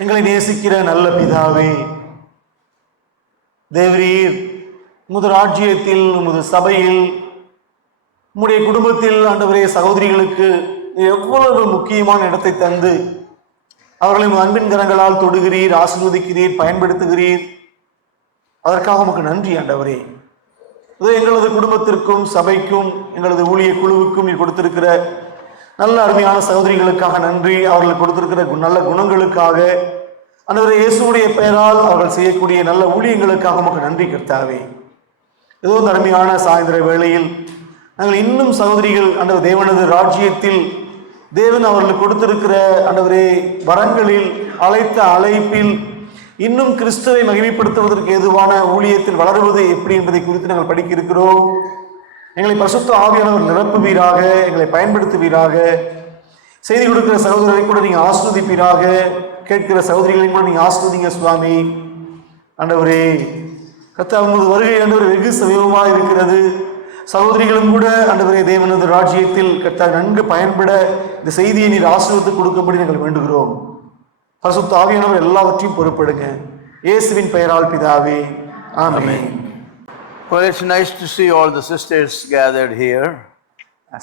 எங்களை நேசிக்கிற நல்ல பிதாவே, தேவரீர் உமது ராஜ்யத்தில், உமது சபையில், உம்முடைய குடும்பத்தில் ஆண்டவரே சகோதரிகளுக்கு எவ்வளவு முக்கியமான இடத்தை தந்து அவர்களை அன்பின் கரங்களால் தொடுகிறீர், ஆசீர்வதிக்கிறீர், பயன்படுத்துகிறீர். அதற்காக உமக்கு நன்றி ஆண்டவரே. எங்களது குடும்பத்திற்கும் சபைக்கும் எங்களது ஊழிய குழுவுக்கும் நீ கொடுத்திருக்கிற நல்ல அருமையான சகோதரிகளுக்காக நன்றி. அவர்கள் கொடுத்திருக்கிற நல்ல குணங்களுக்காக, ஆண்டவரே இயேசுவுடைய பெயரால் அவர்கள் செய்யக்கூடிய நல்ல ஊழியங்களுக்காக உமக்கு நன்றி கர்த்தாவே. ஏதோ இந்த அருமையான சாயந்தர வேளையில் நாங்கள் இன்னும் சகோதரிகள் ஆண்டவர் தேவனது ராஜ்யத்தில் தேவன் அவர்களுக்கு கொடுத்திருக்கிற ஆண்டவரே வரங்களில், அழைத்த அழைப்பில் இன்னும் கிறிஸ்துவை மகிமைப்படுத்துவதற்கு ஏதுவான ஊழியத்தில் வளருவது எப்படி என்பதை குறித்து நாங்கள் படிக்க இருக்கிறோம். எங்களை பரிசுத்த ஆவியானவர் நிரப்புவீராக, எங்களை பயன்படுத்துவீராக. செய்தி கொடுக்கிற சகோதரரை கூட நீங்கள் ஆஸ்வதிப்பீராக, கேட்கிற சகோதரிகளையும் கூட நீங்கள் ஆஸ்வதிங்க சுவாமி. ஆண்டவரே கர்த்தாவே, உமது வருகை ஆண்டவர் வெகு சமீபமாக இருக்கிறது. சகோதரிகளும் கூட ஆண்டவரே தேவனது ராஜ்யத்தில் கர்த்தாவே நன்கு பயன்பட இந்த செய்தியை நீர் ஆசீர்வதித்து கொடுக்கும்படி நாங்கள் வேண்டுகிறோம். பரிசுத்த ஆவியானவர் எல்லாவற்றையும் பொறுப்படுங்க. இயேசுவின் பெயரால் பிதாவே, ஆமென். Well, it's nice to see all the sisters gathered here.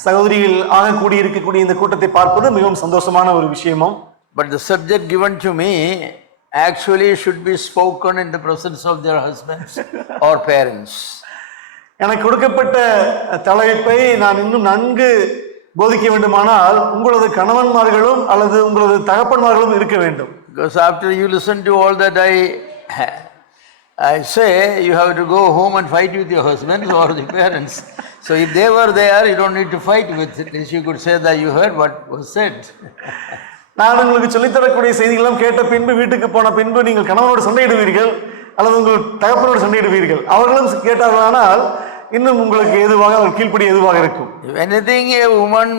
சகோதரிகள் ஆக கூடி இருக்கக்கூடிய இந்த கூட்டத்தை பார்ப்பது மிகவும் சந்தோஷமான ஒரு விஷயமும். But the subject given to me actually should be spoken in the presence of their husbands or parents. எனக்கு கொடுக்கப்பட்ட தலைப்பை நான் இன்னும் நன்கு போதிக்க வேண்டுமானால் உங்களது கணவன்மார்களும் அல்லது உங்களது தகப்பன்மார்களும் இருக்க வேண்டும். Because after you listen to all that I say, you have to go home and fight with your husbands or the parents. So if they were there, you don't need to fight with it. You could say that you heard what was said. நான் உங்களுக்கு சொல்லித்தரக்கூடிய செய்திகளும் கேட்ட பின்பு வீட்டுக்கு போன பின்பு நீங்கள் கணவனோடு சண்டையிடுவீர்கள் அல்லது உங்கள் தகப்பனோடு சண்டையிடுவீர்கள். அவர்களும் கேட்டார்களானால் இன்னும் உங்களுக்கு எதுவாக அவர் கீழ்ப்படி எதுவாக இருக்கும். If anything a woman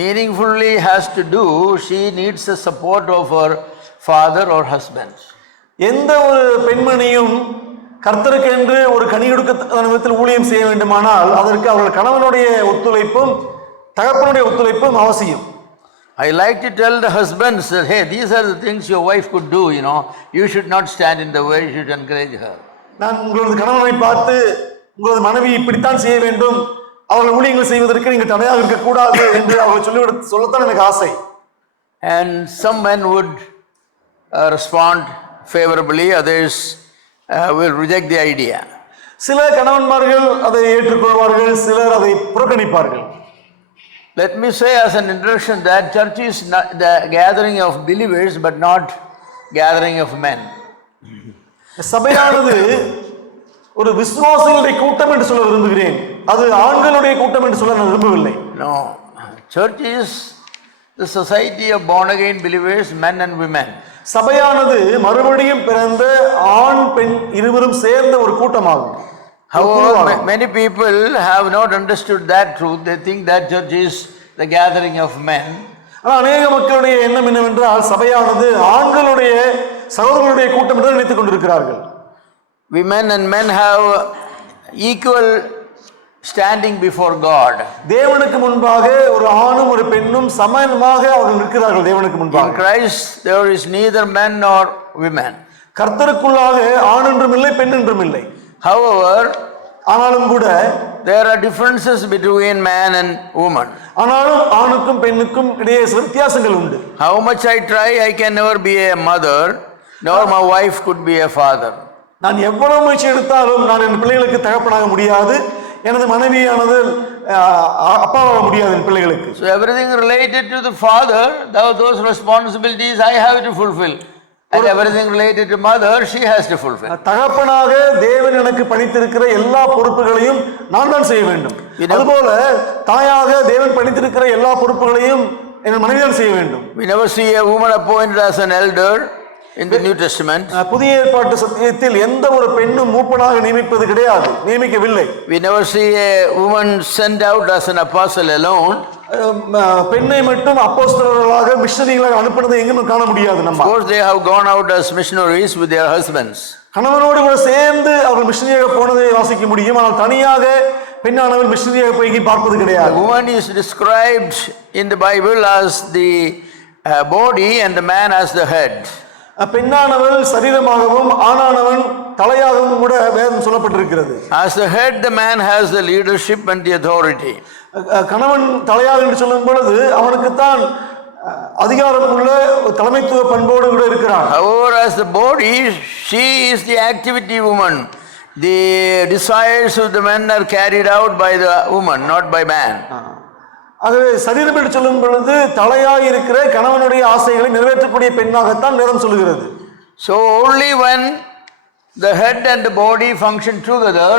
meaningfully has to do, she needs the support of her father or husband. எந்த ஒரு பெண்மணியும் கர்த்தருக்கு என்று ஒரு கனி கொடுக்க விதத்தில் ஊழியம் செய்ய வேண்டுமானால் அதற்கு அவர்கள் கணவனுடைய ஒத்துழைப்பும் தகப்பனுடைய ஒத்துழைப்பும் அவசியம். I like to tell the husbands that, hey, these are the things your wife could do, you should not stand in the way, you should encourage her. நான் உங்களது கணவனை பார்த்து உங்களது மனைவி இப்படித்தான் செய்ய வேண்டும், அவர்கள் ஊழியங்கள் செய்வதற்கு நீங்கள் தடையாக இருக்கக்கூடாது என்று அவர்கள் சொல்லத்தான் எனக்கு ஆசை. And some men would respond favorably, others will reject the idea. சில கணவன்மார்கள் அதை ஏற்றுக்கொள்வார்கள், சிலர் அதை புறக்கணிப்பார்கள். Let me say as an introduction that church is not the gathering of believers but not gathering of men. சபையானது ஒரு விசுவாசிகளுடைய கூட்டம் என்று சொல்ல விரும்புகிறேன், அது ஆண்களுடைய கூட்டம் என்று சொல்ல நான் விரும்பவில்லை. No, church is the society of born again believers, men and women. சபையானது மறுபடியும் பிறந்த ஆண் பெண் இருவரும் சேர்ந்த ஒரு கூட்டமாகும். However, many people have not understood that truth. They think that church is the gathering of men. ஆனால் அநேக மக்களுடைய எண்ணம் என்னவென்றால் சபையானது ஆண்களுடைய சகோதரர்களுடைய கூட்டம் என்று நினைத்துக் கொண்டிருக்கிறார்கள். Women and men have equal standing before God. தேவனுக்கு முன்பாக ஒரு ஆணும் ஒரு பெண்ணும் சமமாக அவர்கள் நிற்கிறார்கள் தேவனுக்கு முன்பாக. In Christ there is neither men nor women. கர்த்தருக்குள்ளாக ஆண் என்றும் இல்லை, பெண் என்றும் இல்லை. However, ஆனாலும் கூட there are differences between man and woman. ஆனாலும் ஆணுக்கும் பெண்ணுக்கும் இடையே சில வித்தியாசங்கள் உண்டு. How much I try, I can never be a mother, nor my wife could be a father. நான் எவ்வளவு முயற்சி எடுத்தாலும் நான் என் பிள்ளைகளுக்கு தகப்பனாக முடியாது, எனது மனைவியானது அப்பாவாக முடியாது என் பிள்ளைகளுக்கு. So everything related to the father, those responsibilities I have to fulfill. And everything related to mother, she has to fulfill. தகப்பனாக தேவன் எனக்கு பணித்திருக்கிற எல்லா பொறுப்புகளையும் நான் தான் செய்ய வேண்டும். அதுபோல தாயாக தேவன் பணித்திருக்கிற எல்லா பொறுப்புகளையும் என் மனைவியால் செய்ய வேண்டும். We never see a woman appointed as an elder in the New Testament. புதிய ஏற்பாட்டு சத்தியத்தில் எந்த ஒரு பெண்ணும் மூப்பனாக நியமிப்பது கிடையாது, நியமிக்கவில்லை. We never see a woman sent out as an apostle alone. பெண்ணை மட்டும் அப்போஸ்தலர்களாக மிஷனரிகளாக அனுப்புனதை எங்கேயும் காண முடியாது. நம்ம of course they have gone out as missionaries with their husbands. கணவனோடு கூட சேர்ந்து அவர்கள் மிஷனரியாக போனதை வாசிக்க முடியும், ஆனால் தனியாக பெண்ணானவள் மிஷனரியாக போய் பார்ப்பது கிடையாது. The woman is described in the Bible as the body and the man as the head. பெண்ணானவள் சரீரமாகவும் ஆணானவன் தலையாகவும் கூட வேதம் சொல்லப்பட்டிருக்கிறது. As the head, the man has the leadership and the authority. கணவன் தலையாக என்று சொல்லும் பொழுது அவனுக்குத்தான் அதிகாரம் உள்ள தலைமைத்துவ பண்போடு கூட இருக்கிறான். However, as the body, she is the activity woman. The desires of the men are carried out by the woman, not by man. ஆகவே சரீரம் என்று சொல்லும் பொழுது தலையாக இருக்கிற கணவனுடைய ஆசைகளை நிறைவேற்றக்கூடிய பெண்ணாகத்தான் வேதம் சொல்லுகிறது. So only when the head and the body function together,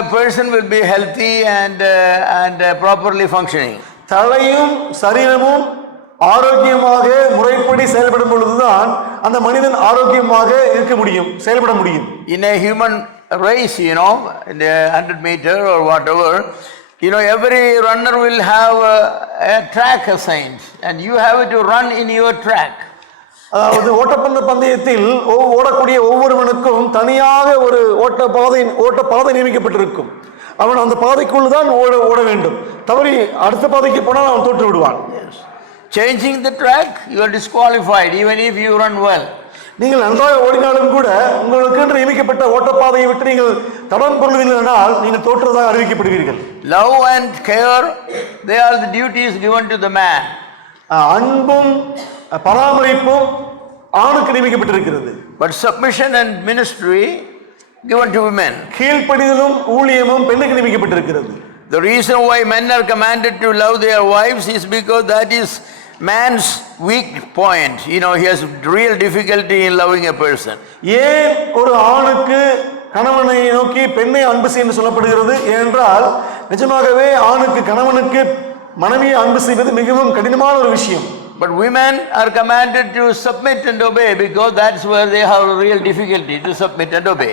a person will be healthy and properly functioning. தலையும் சரீரமும் ஆரோக்கியமாக முறைப்படி செயல்படும் பொழுதுதான் அந்த மனிதன் ஆரோக்கியமாக இருக்க முடியும், செயல்பட முடியும். In a human race, in the 100 meter or whatever, every runner will have a track assigned and you have to run in your track. அதாவது ஓட்டப்பந்த பந்தயத்தில் ஓடக்கூடிய ஒவ்வொருவனுக்கும் தனியாக ஒரு ஓட்ட பாதை நியமிக்கப்பட்டிருக்கும். அவன் அந்த பாதைக்குள் தான் ஓட வேண்டும். தவறி அடுத்த பாதைக்கு போனால் அவன் தோற்று விடுவான். Changing the track, you are disqualified even if you run well. நீங்கள் நன்றாக ஓடினாலும் கூட உங்களுக்கு என்று நியமிக்கப்பட்ட ஓட்டப்பாதையை விட்டு நீங்கள் தடம் பொருளுவீர்கள் என்றால் நீங்கள் தோற்றதாக அறிவிக்கப்படுவீர்கள். Love and care, they are the duties given to the man. அன்பும் பராமரிப்பும் ஆணுக்கு நியமிக்கப்பட்டிருக்கிறது. But submission and ministry given to women. கீழ்ப்படிதலும் ஊழியமும் பெண்ணுக்கு நியமிக்கப்பட்டிருக்கிறது. The reason why men are commanded to love their wives is because that is man's weak point. He has real difficulty in loving a person. ஏன் ஒரு ஆணுக்கு கணவனை நோக்கி பெண்ணை அன்பு செய்ய சொல்லப்படுகிறது என்றால் நிஜமாகவே ஆணுக்கு கணவனுக்கு மனைவியை அன்பு செய்வது மிகவும் கடினமான ஒரு விஷயம். But women are commanded to submit and obey because that's where they have real difficulty to submit and obey.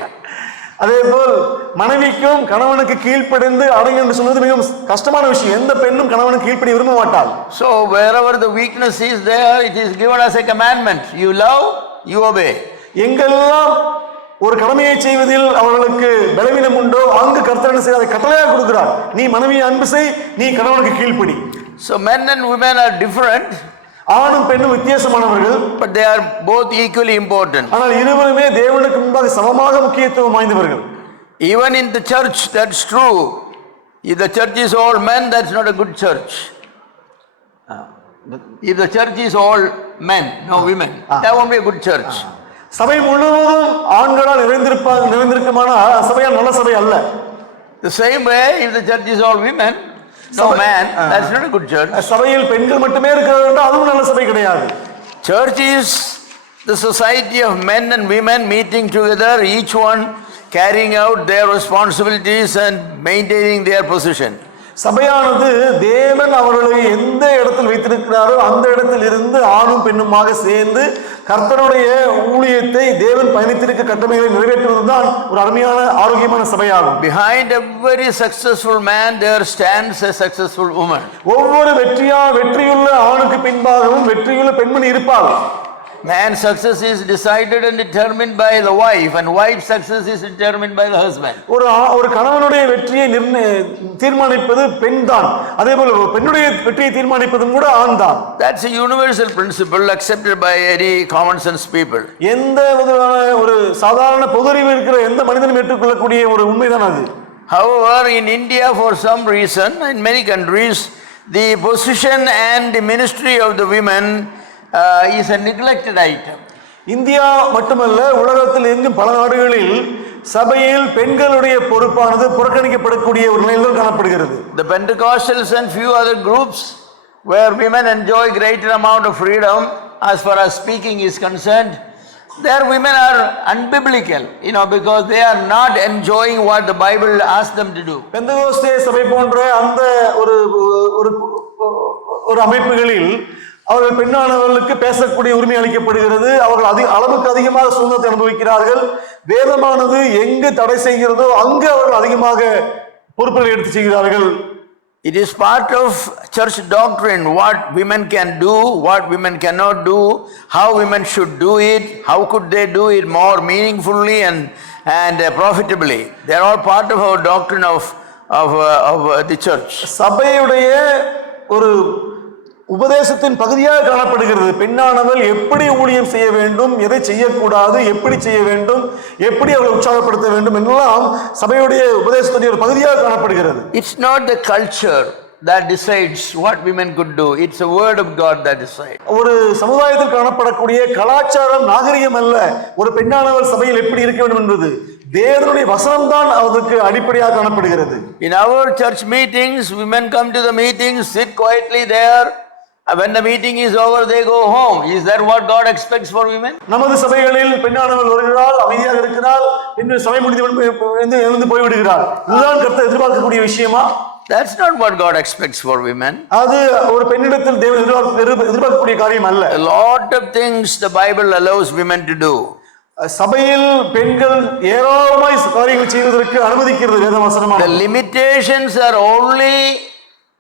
அதேபோல் மனைவிக்கும் கணவனுக்கு கீழ்ப்படிந்து அடங்கு என்று சொல்வது மிகவும் கஷ்டமான விஷயம். எந்த பெண்ணும் கணவனுக்கு கீழ்ப்படி விரும்ப மாட்டாள். So wherever the weakness is there, it is given as a commandment. You love, you obey. எங்கெல்லாம் ஒரு கடமையை செய்வதில் அவர்களுக்கு பலவீனம் உண்டோ அங்கு கர்த்தர் என்ன செய்ய அதை கட்டளையாக கொடுக்கிறார். நீ மனைவியை அன்பு செய், நீ கணவனுக்கு கீழ்ப்படி. So men and women are different. ஆணும் பெண்ணும் வித்தியாசமானவர்கள். But they are both equally important. ஆனால் இருவருமே தேவனுக்கு முன்பாக சமமாக முக்கியத்துவம் வாய்ந்தவர்கள். Even in the church, that's true. If the church is all men, that's not a good church. If the church is all men, no women, that won't be a good church. சபை முழுவதும் ஆண்களால் நிறைந்திருக்குமானால் சபையால் நல்ல சபை அல்ல. The same way, if the church is all women, no man, that's not a good church. சபையில் பெண்கள் மட்டுமே இருக்கிறது என்றால் அதுவும் நல்ல சபை கிடையாது. Church is the society of men and women meeting together, each one carrying out their responsibilities and maintaining their position. சபையானது தேவன் அவர்களை எந்த இடத்தில் வைத்திருக்கிறாரோ அந்த இடத்தில் இருந்து ஆணும் பெண்ணுமாக சேர்ந்து கர்த்தருடைய ஊழியத்தை தேவன் பயணித்திருக்க கட்டளைகளை நிறைவேற்றுவதுதான் ஒரு அருமையான ஆரோக்கியமான சபையாகும். Behind every successful man there stands a successful woman. ஒவ்வொரு வெற்றியுள்ள ஆணுக்கு பின்பாகவும் வெற்றியுள்ள பெண்மணி இருப்பாள். Man's success is decided and determined by the wife, and wife's success is determined by the husband. ஒரு கணவனுடைய வெற்றியை தீர்மானிப்பது பெண் தான். அதேபோல பெண்ணுடைய வெற்றியை தீர்மானிப்பதும் கூட ஆண் தான். That's a universal principle accepted by any common sense people. எந்த விதமான ஒரு சாதாரண பொதுறிவு இருக்கிற எந்த மனிதனும் ஏற்றுக்கொள்ளக்கூடிய ஒரு உண்மைதான் அது. However, in India, for some reason, in many countries, the position and the ministry of the women is a neglected item. India மட்டுமல்ல உலகத்தில் எங்கும் பல நாடுகளில் சபையில் பெண்களுடைய பொறுப்பானது புறக்கணிக்கப்படக்கூடிய ஒரு நிலையில் காணப்படுகிறது. The Pentecostals and few other groups where women enjoy greater amount of freedom as far as speaking is concerned, their women are unbiblical, because they are not enjoying what the Bible asks them to do. Pentecost சபை போன்ற அந்த ஒரு அமைப்புகளில் அவர்கள் பெண்ணானவர்களுக்கு பேசக்கூடிய உரிமை அளிக்கப்படுகிறது. அவர்கள் அளவுக்கு அதிகமாக சுதந்திரத்தை அனுபவிக்கிறார்கள். வேதமானது எங்கு தடை செய்கிறதோ அங்கு அவர்கள் அதிகமாக பொறுப்புகளை எடுத்து செய்கிறார்கள். It is part of church doctrine what women can do, what women cannot do, how women should do it, how could they do it more meaningfully and profitably. They are all part of our doctrine of the church. சபையுடைய ஒரு உபதேசத்தின் பகுதியாக காணப்படுகிறது. பெண்ணானவள் எப்படி ஊழியம் செய்ய வேண்டும், எதை செய்யக்கூடாது, எப்படி செய்ய வேண்டும், எப்படி அவளை உற்சாகப்படுத்த வேண்டும் எல்லாம் சபையுடைய உபதேசத்துடைய ஒரு பகுதியாக காணப்படுகிறது. It's not the culture that decides what women could do. It's the word of God that decides. ஒரு சமுதாயத்தில் காணப்படக்கூடிய கலாச்சாரம் நாகரிகம் அல்ல. ஒரு பெண்ணானவள் சபையில் எப்படி இருக்க வேண்டும் என்பது தேவனுடைய வசனம் தான் அதற்கு அடிப்படையாக காணப்படுகிறது. In our church meetings, women come to the meetings, sit quietly there. When the meeting is over, they go home. Is that what God expects for women? நமது சபைகளில் பெண்ணானவள் வருகிறாள், அமைதியாக இருக்கிறாள், பின்பு சபை முடிந்து எழுந்து போய்விடுகிறாள். இதுதான் கர்த்தர் எதிர்பார்க்கக்கூடிய விஷயமா? That's not what God expects for women. அது ஒரு பெண்ணிடத்தில் தேவன் எதிர்பார்க்கக்கூடிய காரியம் அல்ல. A lot of things the Bible allows women to do. சபையில் பெண்கள் ஏராளமாய் காரியங்கள் செய்வதற்கு அனுமதிக்கிறது வேதவசனம். The limitations are only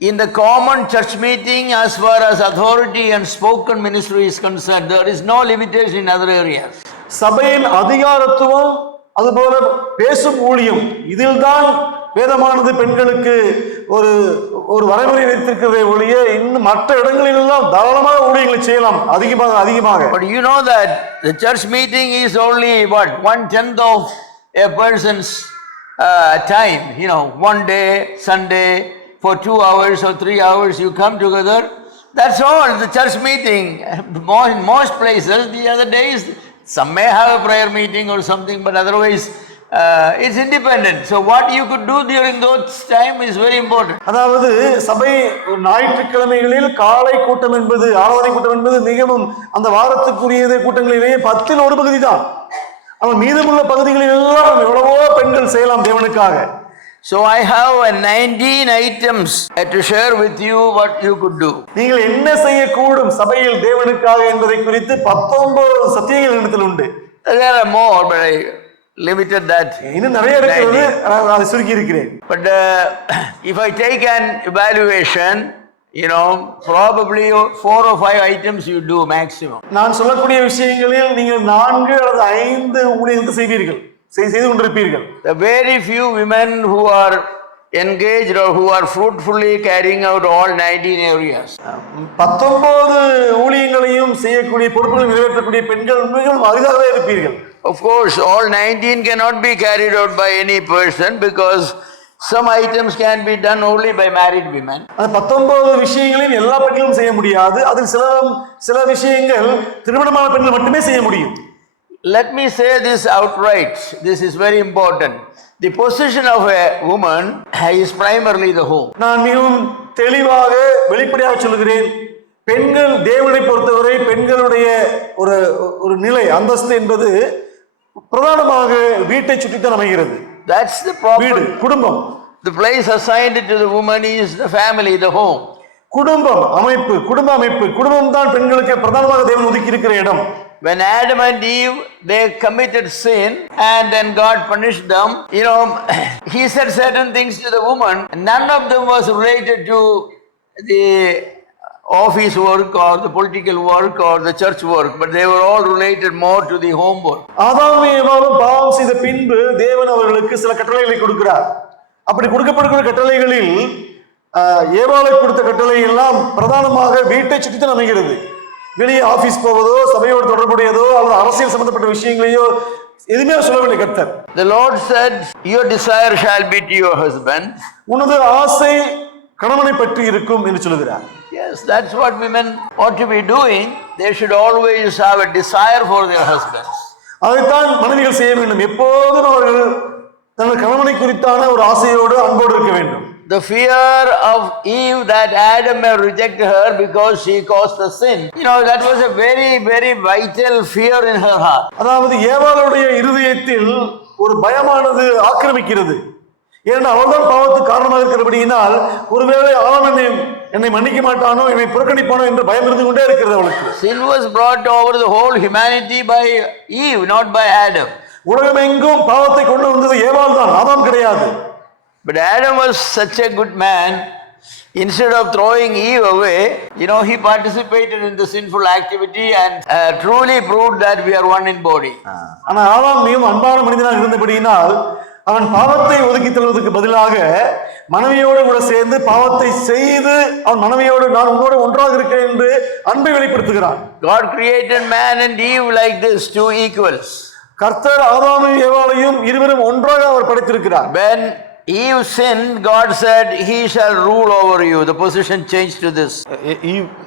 in the common church meeting as far as authority and spoken ministry is concerned. There is no limitation in other areas. சபையின் அதிகாரத்துவம் அதுபோல பேசும் ஊழியம் இதில்தான் வேதமானது பெண்களுக்கு ஒரு ஒரு வரைமுறை வைத்திருக்கிறதை ஒழிய இன்னும் மற்ற இடங்களிலெல்லாம் தாராளமாக ஊழியங்களை செய்யலாம் அதிகமாக. But you know that the church meeting is only what 1/10 of a person's time. You know, one day Sunday for 2 hours or 3 hours you come together. That's all the church meeting. In most places the other days some may have a prayer meeting or something, but otherwise it's independent. So what you could do during those time is very important. அதாவது சபை ஞாயிற்றுக்கிழமைகளில் காலை கூட்டம் என்பது ஆராதனை கூட்டம் என்பது மிகவும் அந்த வாரத்துக்குரிய கூட்டங்களிலேயே 10 ஒரு பகுதி தான். ஆனால் மீதமுள்ள பகுதிகளில் எல்லாம் எவ்வளவோ பெண்கள் செய்யலாம் தேவனுக்காக. So I have 19 items to share with you what you could do. நீங்கள் என்ன செய்யக்கூடும் சபையில் தேவனுக்காக என்பதை குறித்து 19 சத்தியங்கள் இடத்தில் உண்டு. There are more, but I limited that. இன்னும் நிறைய இருக்கிறது, அதை சுருக்கி இருக்கிறேன். But if I take an evaluation, you know, probably 4 or 5 items you do maximum. நான் சொல்லக்கூடிய விஷயங்களில் நீங்கள் 4 அல்லது 5 ஊழியத்தை செய்வீர்கள், செய்து கொண்டிருப்பீர்கள். The very few women who are engaged or who are fruitfully carrying out all 19 areas. 19 ஊழியங்களையும் செய்யக்கூடிய பொறுப்புகளை நிறைவேற்றக்கூடிய பெண்கள் மிகவும் அரிதாகவே இருப்பீர்கள். Of course, all 19 cannot be carried out by any person because some items can be done only by married women. அந்த 19 விஷயங்களையும் எல்லா பெண்களும் செய்ய முடியாது. அதில் சில விஷயங்கள் திருமணமான பெண்கள் மட்டுமே செய்ய முடியும். Let me say this outright. This is very important. The position of a woman is primarily the home. நான் மிகவும் தெளிவாக வெளிப்படையாக சொல்கிறேன். பெண்கள் தேவனை பொறுத்தவரை பெண்களுடைய ஒரு நிலை அந்தஸ்து என்பது பிரதானமாக வீட்டை சுற்றித்தான் அமைகிறது. That's the problem. வீடு, குடும்பம். The place assigned to the woman is the family, the home. குடும்ப அமைப்பு குடும்பம் தான் பெண்களுக்கு பிரதானமாக தேவன் ஒதுக்கி இருக்கிற இடம். When Adam and Eve, they committed sin and then God punished them, you know, he said certain things to the woman. None of them was related to the office work or the political work or the church work, but they were all related more to the home work. ஆதாமும் ஏவாளும் பாவம் செய்த பின்பு தேவன் அவர்களுக்கு சில கட்டளைகளை கொடுக்கிறார். அப்படி கொடுக்கப்படுகிற கட்டளைகளில் ஏவாளை கொடுத்த கட்டளை எல்லாம் பிரதானமாக வீட்டை சுற்றித்தான் அமைகிறது. வெளியே ஆபீஸ் போவதோ சபையோடு தொடர்புடையதோ அல்லது அரசியல் சம்பந்தப்பட்ட விஷயங்களையோ எதுவுமே சொல்லவில்லை கர்த்தர். The Lord said, your desire shall be to your husband. உனது ஆசை கணவனை பற்றி இருக்கும் என்று சொல்கிறார். Yes, that's what women ought to be doing. They should always have a desire for their husbands. அதைத்தான் மனைவிகள் செய்ய வேண்டும். எப்போதும் அவர்கள் தங்கள் கணவனை குறித்தான ஒரு ஆசையோடு அன்போடு இருக்க வேண்டும். The fear of Eve that Adam may reject her because she caused the sin. You know, that was a very, very vital fear in her heart. அதாவது ஏவாளுடைய இருதயத்தில் ஒரு பயமானது ஆக்கிரமிக்கிறது. ஏன்னா அவள்தான் பாவத்துக்கு காரணமாக இருக்கிறபடியினால் ஒருவேளை அவன் என்னை மன்னிக்க மாட்டானோ என்னை புறக்கணிப்பானோ என்று பயம் இருந்து கொண்டே இருக்கிறது அவளுக்கு. Sin was brought over the whole humanity by Eve, not by Adam. உலகமெங்கும் பாவத்தை கொண்டு வந்தது ஏவாள் தான், ஆதாம் கிடையாது. But Adam was such a good man. Instead of throwing Eve away, you know, he participated in the sinful activity and truly proved that we are one in body. ஆனா ஆதாம் மிகவும் அன்பான மனிதனாக இருந்தபடியினால் அவன் பாவத்தை ஒதுக்கி தள்ளுவதற்கு பதிலாக மனைவியோடு கூட சேர்ந்து பாவத்தை செய்து அவன் மனைவியோடு நான் உன்னோடு ஒன்றாக இருக்கிறேன் என்று அன்பை வெளிப்படுத்துகிறான். God created man and Eve like this, two equals. கர்த்தர் ஆதாமையும் ஏவாளையும் இருவரும் ஒன்றாக அவர் படைத்திருக்கிறார். When Eve sinned, God said, "He shall rule over you." The position changed to this.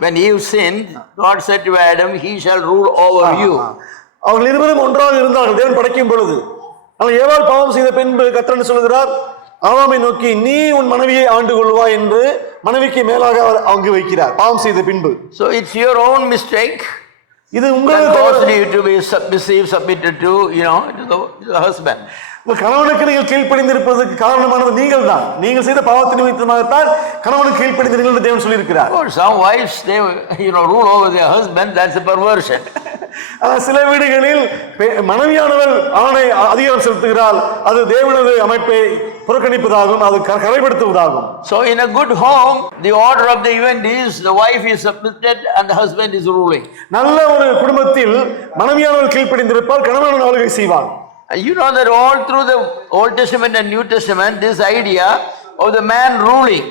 When Eve sinned, God said to Adam, "He shall rule over you." அவர்கள் இருவரும் ஒன்றாக இருந்தார்கள் தேவன் படைக்கும் பொழுது. ஆனால் ஏவாள் பாவம் செய்த பின்பு கர்த்தர் சொல்கிறார், ஆதாமை நோக்கி நீ உன் மனைவியை ஆண்டு கொள்வாய் என்று மனைவிக்கு மேலாக அவர் அங்கு வைக்கிறார் பாவம் செய்த பின்பு. So it's your own mistake. இது That உங்களுக்கு caused you to be submitted to, to the husband. உங்கள் கணவனுக்கு நீங்கள் கீழ்ப்படிந்திருப்பதற்கு காரணமானது நீங்கள் தான். நீங்கள் செய்த பாவத்தின் நிமித்தமாகத்தான் கணவனுக்கு கீழ்ப்படிந்தீர்கள் என்று தேவன் சொல்லியிருக்கிறார். Or some wives, they rule over their husband. That's a perversion. சில வீடுகளில் மனைவியானவள் ஆணை அதிகாரம் செலுத்துகிறாள். அது தேவனது அமைப்பை புறக்கணிப்பதாகும், அது கரைப்படுத்துவதாகும். So in a good home, the order of the event is the wife is submitted and the husband is ruling. நல்ல ஒரு குடும்பத்தில் மனைவியானவள் கீழ்ப்படிந்திருப்பால் கணவன் ஆளுகை செய்வான். You know that all through the Old Testament and New Testament, this idea of the man ruling,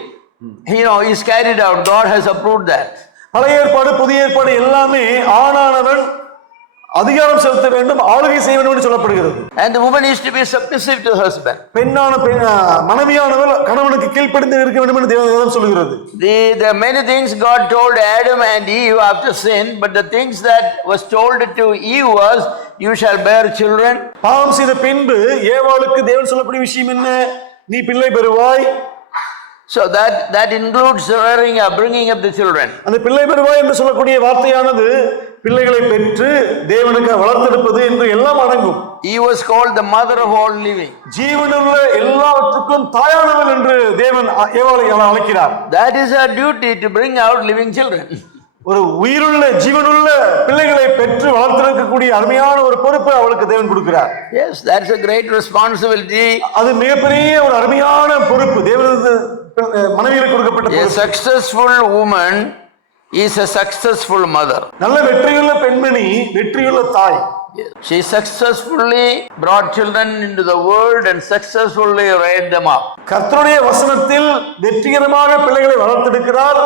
is carried out. God has approved that. பழைய ஏற்பாடு புதிய ஏற்பாடு எல்லாமே ஆணானவன் அதிகாரம் செலுத்த வேண்டும், ஆளுகை செய்ய வேண்டும் என்று சொல்லப்படுகிறது. And the woman is to be submissive to the husband. மனைவியானவள் கணவனுக்கு கீழ்ப்படிந்து இருக்க வேண்டும் என்று தேவன் சொல்கிறது. There are many things God told Adam and Eve after sin, but the things that was told to Eve was, you shall bear children. பாவம் செய்த பின்பு ஏவாளுக்கு தேவன் சொல்லக்கூடிய விஷயம் என்ன? நீ பிள்ளை பெறுவாய். So that includes bringing up the children. அந்த பிள்ளை பெறுவாய் என்று சொல்லக்கூடிய வார்த்தையானது பிள்ளைகளை பெற்று தேவனுக்கு வளர்த்தெடுப்பது என்று எல்லாம் அடங்கும். He was called the mother of all living. ஜீவனுள்ள எல்லாவற்றுக்கும் தாயானவள் என்று தேவன் ஏவாளை அழைக்கிறார். That is our duty, to bring out living children. ஒரு உயிருள்ள ஜீவனுள்ள பிள்ளைகளை பெற்று வளர்த்தெடுக்கக்கூடிய அருமையான ஒரு பொறுப்பை அவளுக்கு தேவன் கொடுக்கிறார். Yes, that's a great responsibility. அது மிகப்பெரிய ஒரு அருமையான பொறுப்பு தேவனது மனைவிக்கு கொடுக்கப்பட்ட பொறுப்பு. A successful woman is a successful mother. நல்ல வெற்றியுள்ள பெண்மணி வெற்றியுள்ள தாய். She successfully brought children into the world and successfully reared them up. கர்த்தருடைய வசனத்தில் வெற்றிகரமாக பிள்ளைகளை வளர்த்தெடுக்கிறார்.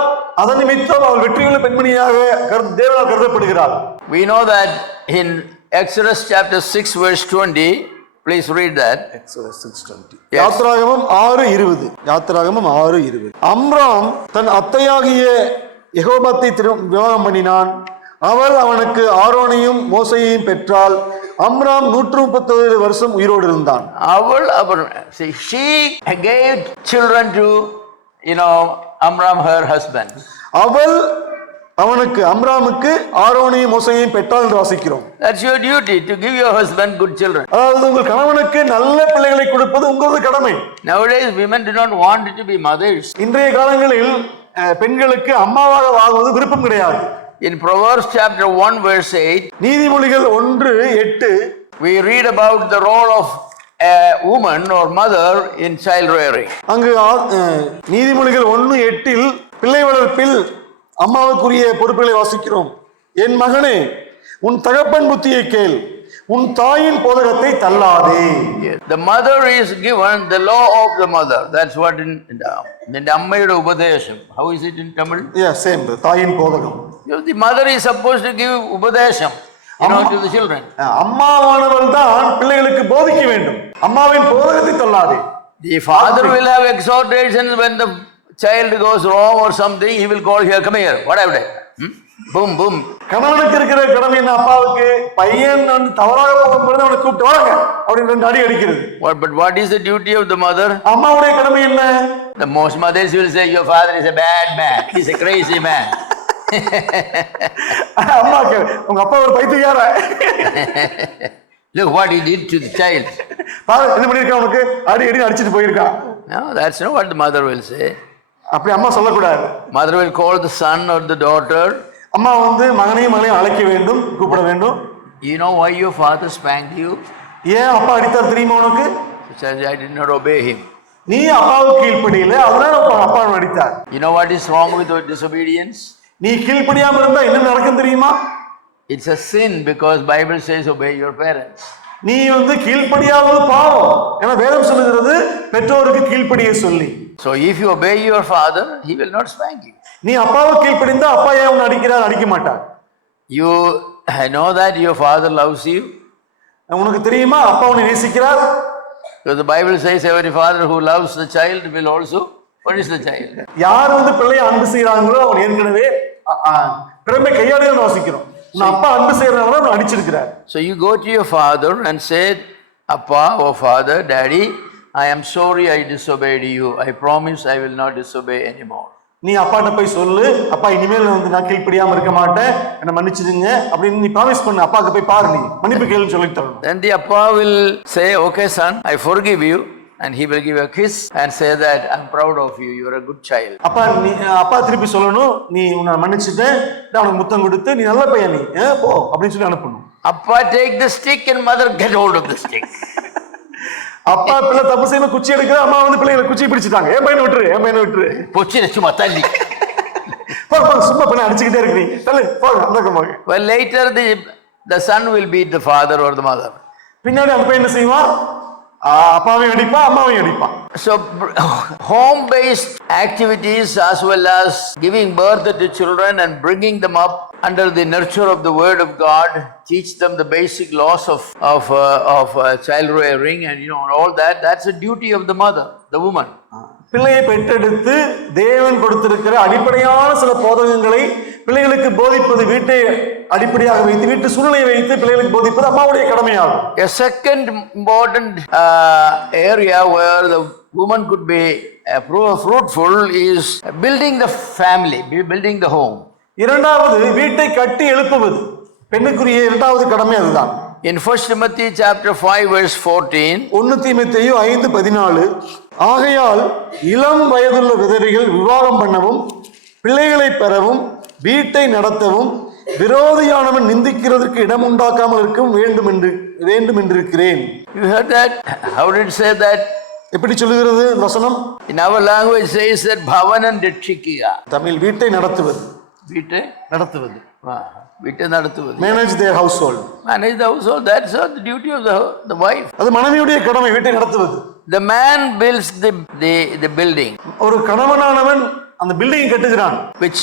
அதன் நிமித்தம் அவள் வெற்றியுள்ள பெண்மணியாக தேவனால் கருதப்படுகிறார். We know that in Exodus chapter 6 verse 20, please read that. Exodus 6:20. யாத்திராகமம் 6:20. யாத்திராகமம் 6:20. அம்ராம் தன் அத்தையாகிய யெகோபாத்தை விவாகம் பண்ணினான். அவள் அவனுக்கு ஆரோனையும் மோசையையும் பெற்றாள். அம்ராம் 137 வருஷம் உயிரோடு இருந்தான். She gave children to Amram, her husband. அவள் அவனுக்கு அம்ராமுக்கு ஆரோனையும் மோசையையும் பெற்றாள் என்று வாசிக்கிறோம். That's your duty, to give your husband good children. அதாவது உங்கள் கணவனுக்கு நல்ல பிள்ளைகளை கொடுப்பது உங்களது கடமை. Nowadays women do not want to be mothers. இன்றைய காலங்களில் பெண்களுக்கு அம்மாவாக வாழ்வது விருப்பம் கிடையாது. In Proverbs chapter 1 verse 8, நீதிமொழிகள் 1:8, we read about the role of a woman or mother in child rearing. அங்கு நீதிமொழிகள் 1:8 பிள்ளை வளர்ப்பில் அம்மாவுக்குரிய பொறுப்புகளை வாசிக்கிறோம். என் மகனே, உன் தகப்பன் புத்தியை கேள், உன் தாயின் போதகத்தை தள்ளாதே. The mother is given the law of the mother. That's what in அம்மையோட உபதேசம். How is it in Tamil? Yeah, same. தாயின் போதகம். The mother is supposed to give உபதேசம் to the children. அம்மாவானவள் தான் பிள்ளைகளுக்கு போதிக்க வேண்டும். அம்மாவின் போதகத்தை தள்ளாதே. The father will have exhortations when the child goes wrong or something. He will call here, come here, what have I done? Boom, boom. கணவனுக்கு இருக்கிற கடமை என்ன? அப்பாவுக்கு பையன் தவறாக போகும்போது அவனை கூப்பிட்டு வாங்க அப்படின்னு 2 அடி அடிக்கிறது. But what is the duty of the mother? அம்மாவுடைய கடமை என்ன? The most mothers will say, your father is a bad man, he's a crazy man. அம்மா உங்க அப்பா ஒரு பைத்தியக்காரன். Look what he did to the child. பாரு என்ன பண்ணிருக்கான், உனக்கு அடி அடி அடிச்சிட்டு போயிருக்கான். No, that's not what the mother will say. அப்படி அம்மா சொல்லக்கூடாது. Mother will call the son or the daughter. அம்மா மகனையும் மகளையும் அழைக்க வேண்டும், கூப்பிட வேண்டும். You know why your father spanked you? ஏன் அப்பா அடித்தார் தெரியுமா உனக்கு? He says, I did not obey him. நீ அப்பாவுக்கு கீழ்ப்படியல, அதனால அப்பா அடித்தார். You know what is wrong with disobedience? நீ கீழ்ப்படியாம இருந்தா என்ன நடக்கும் தெரியுமா? It's a sin because Bible says obey your parents. நீ கீழ்ப்படியாதது பாவம். ஏன்னா வேதம் சொல்லுகிறது பெற்றோருக்கு கீழ்ப்படிய சொல்லி. So if you obey your father, he will not spank you. நீ அப்பாவுக்கு கீழ்ப்படிந்தா அப்பா ஏன் உன்னை அடிக்கிறார்? அடிக்க மாட்டார். You know that your father loves you. உனக்கு தெரியுமா அப்பா உன்னை நேசிக்கிறார்? Because the Bible says every father who loves the child will also punish the child. யார் பிள்ளையை அன்பு செய்யறாங்களோ அவன் ஏற்கனவே பிறமை கையாடுன்னு வாசிக்கிறோம். உன் அப்பா அன்பு செய்யறதுனால அவன் அடிச்சிருக்கிறார். So you go to your father and say, Appa or father, daddy, I am sorry I disobeyed you. I promise I will not disobey anymore. நீ அப்பாட்ட போய் சொல்லு, அப்பா இனிமேல் நான் கீழ்ப்படியாம இருக்க மாட்டேன், என்ன மன்னிச்சிடுங்க அப்படின்னு நீ ப்ராமிஸ் பண்ணு. அப்பாக்கு போய் பாரு, நீ மன்னிப்பு கேளுன்னு சொல்லி தரணும். Then the appa will say, okay son, I forgive you, and he will give a kiss and say that I'm proud of you, you are a good child. அப்பா திருப்பி சொல்லணும், நீ உன்னை மன்னிச்சிட்டேன், அவனுக்கு முத்தம் கொடுத்து நீ நல்ல பையன், நீ போ அப்படின்னு சொல்லி அனுப்பணும். Appa take the stick and mother get hold of the stick. அப்பா பிள்ளை தப்பு செய்யணும் குச்சி எடுக்கிற, அம்மா பிள்ளைகளை குச்சி பிடிச்சிட்டாங்க, என் பையனை விட்டுரு பொச்சி சும்மா தள்ளி சும்மா பண்ண அடிச்சுக்கிட்டே இருக்கிறீங்க, தள்ளு போக. Well, later the son will beat the father or the mother. பின்னாடி அந்த பையன் என்ன செய்வான்? அப்பாவையும் அடிப்பான், அம்மாவையும் அடிப்பான். So home based activities as well as giving birth to children and bringing them up under the nurture of the word of God, teach them the basic laws of child rearing and all that. That's a duty of the mother, the woman. பிள்ளையை பெற்றெடுத்து தேவன் கொடுத்திருக்கிற அடிப்படையான சில போதகங்களை பிள்ளைகளுக்கு போதிப்பது, வீட்டை அடிப்படையாக வைத்து வீட்டு சூழ்நிலையை வைத்து பிள்ளைகளுக்கு போதிப்பது அம்மாவுடைய கடமையாகும். A second important area where the woman could be fruitful is building the family, building the home. இரண்டாவது வீட்டை கட்டி எழுப்புவது பெண்ணுக்குரிய இரண்டாவது கடமை அதுதான். In 1 Timothy chapter 5 verse 14, 1 தீமோத்தேயு 5:14, ஆகையால் இளம் வயதுள்ள விதவைகள் விவாகம் பண்ணவும் பிள்ளைகளை பெறவும் வீட்டை நடத்தவும் விரோதியானவன் நிந்திக்கிறதற்கு இடம் உண்டாக்காமல் இருக்கும் வேண்டும் என்றிருக்கிறேன். You heard that? How did it say that? எப்படி சொல்லுகிறது வசனம்? In our language says that bhavanam dikshikiya. Tamil வீட்டை நடத்துவது. வீட்டை நடத்துவது. வீட்டை நடத்துவது. Manage their household. Manage the household. That's the duty of the wife. அது மனைவியுடைய கடமை வீட்டை நடத்துவது. The man builds the building. ஒரு கணவனானவன் அந்த building கட்டுகிறான். Which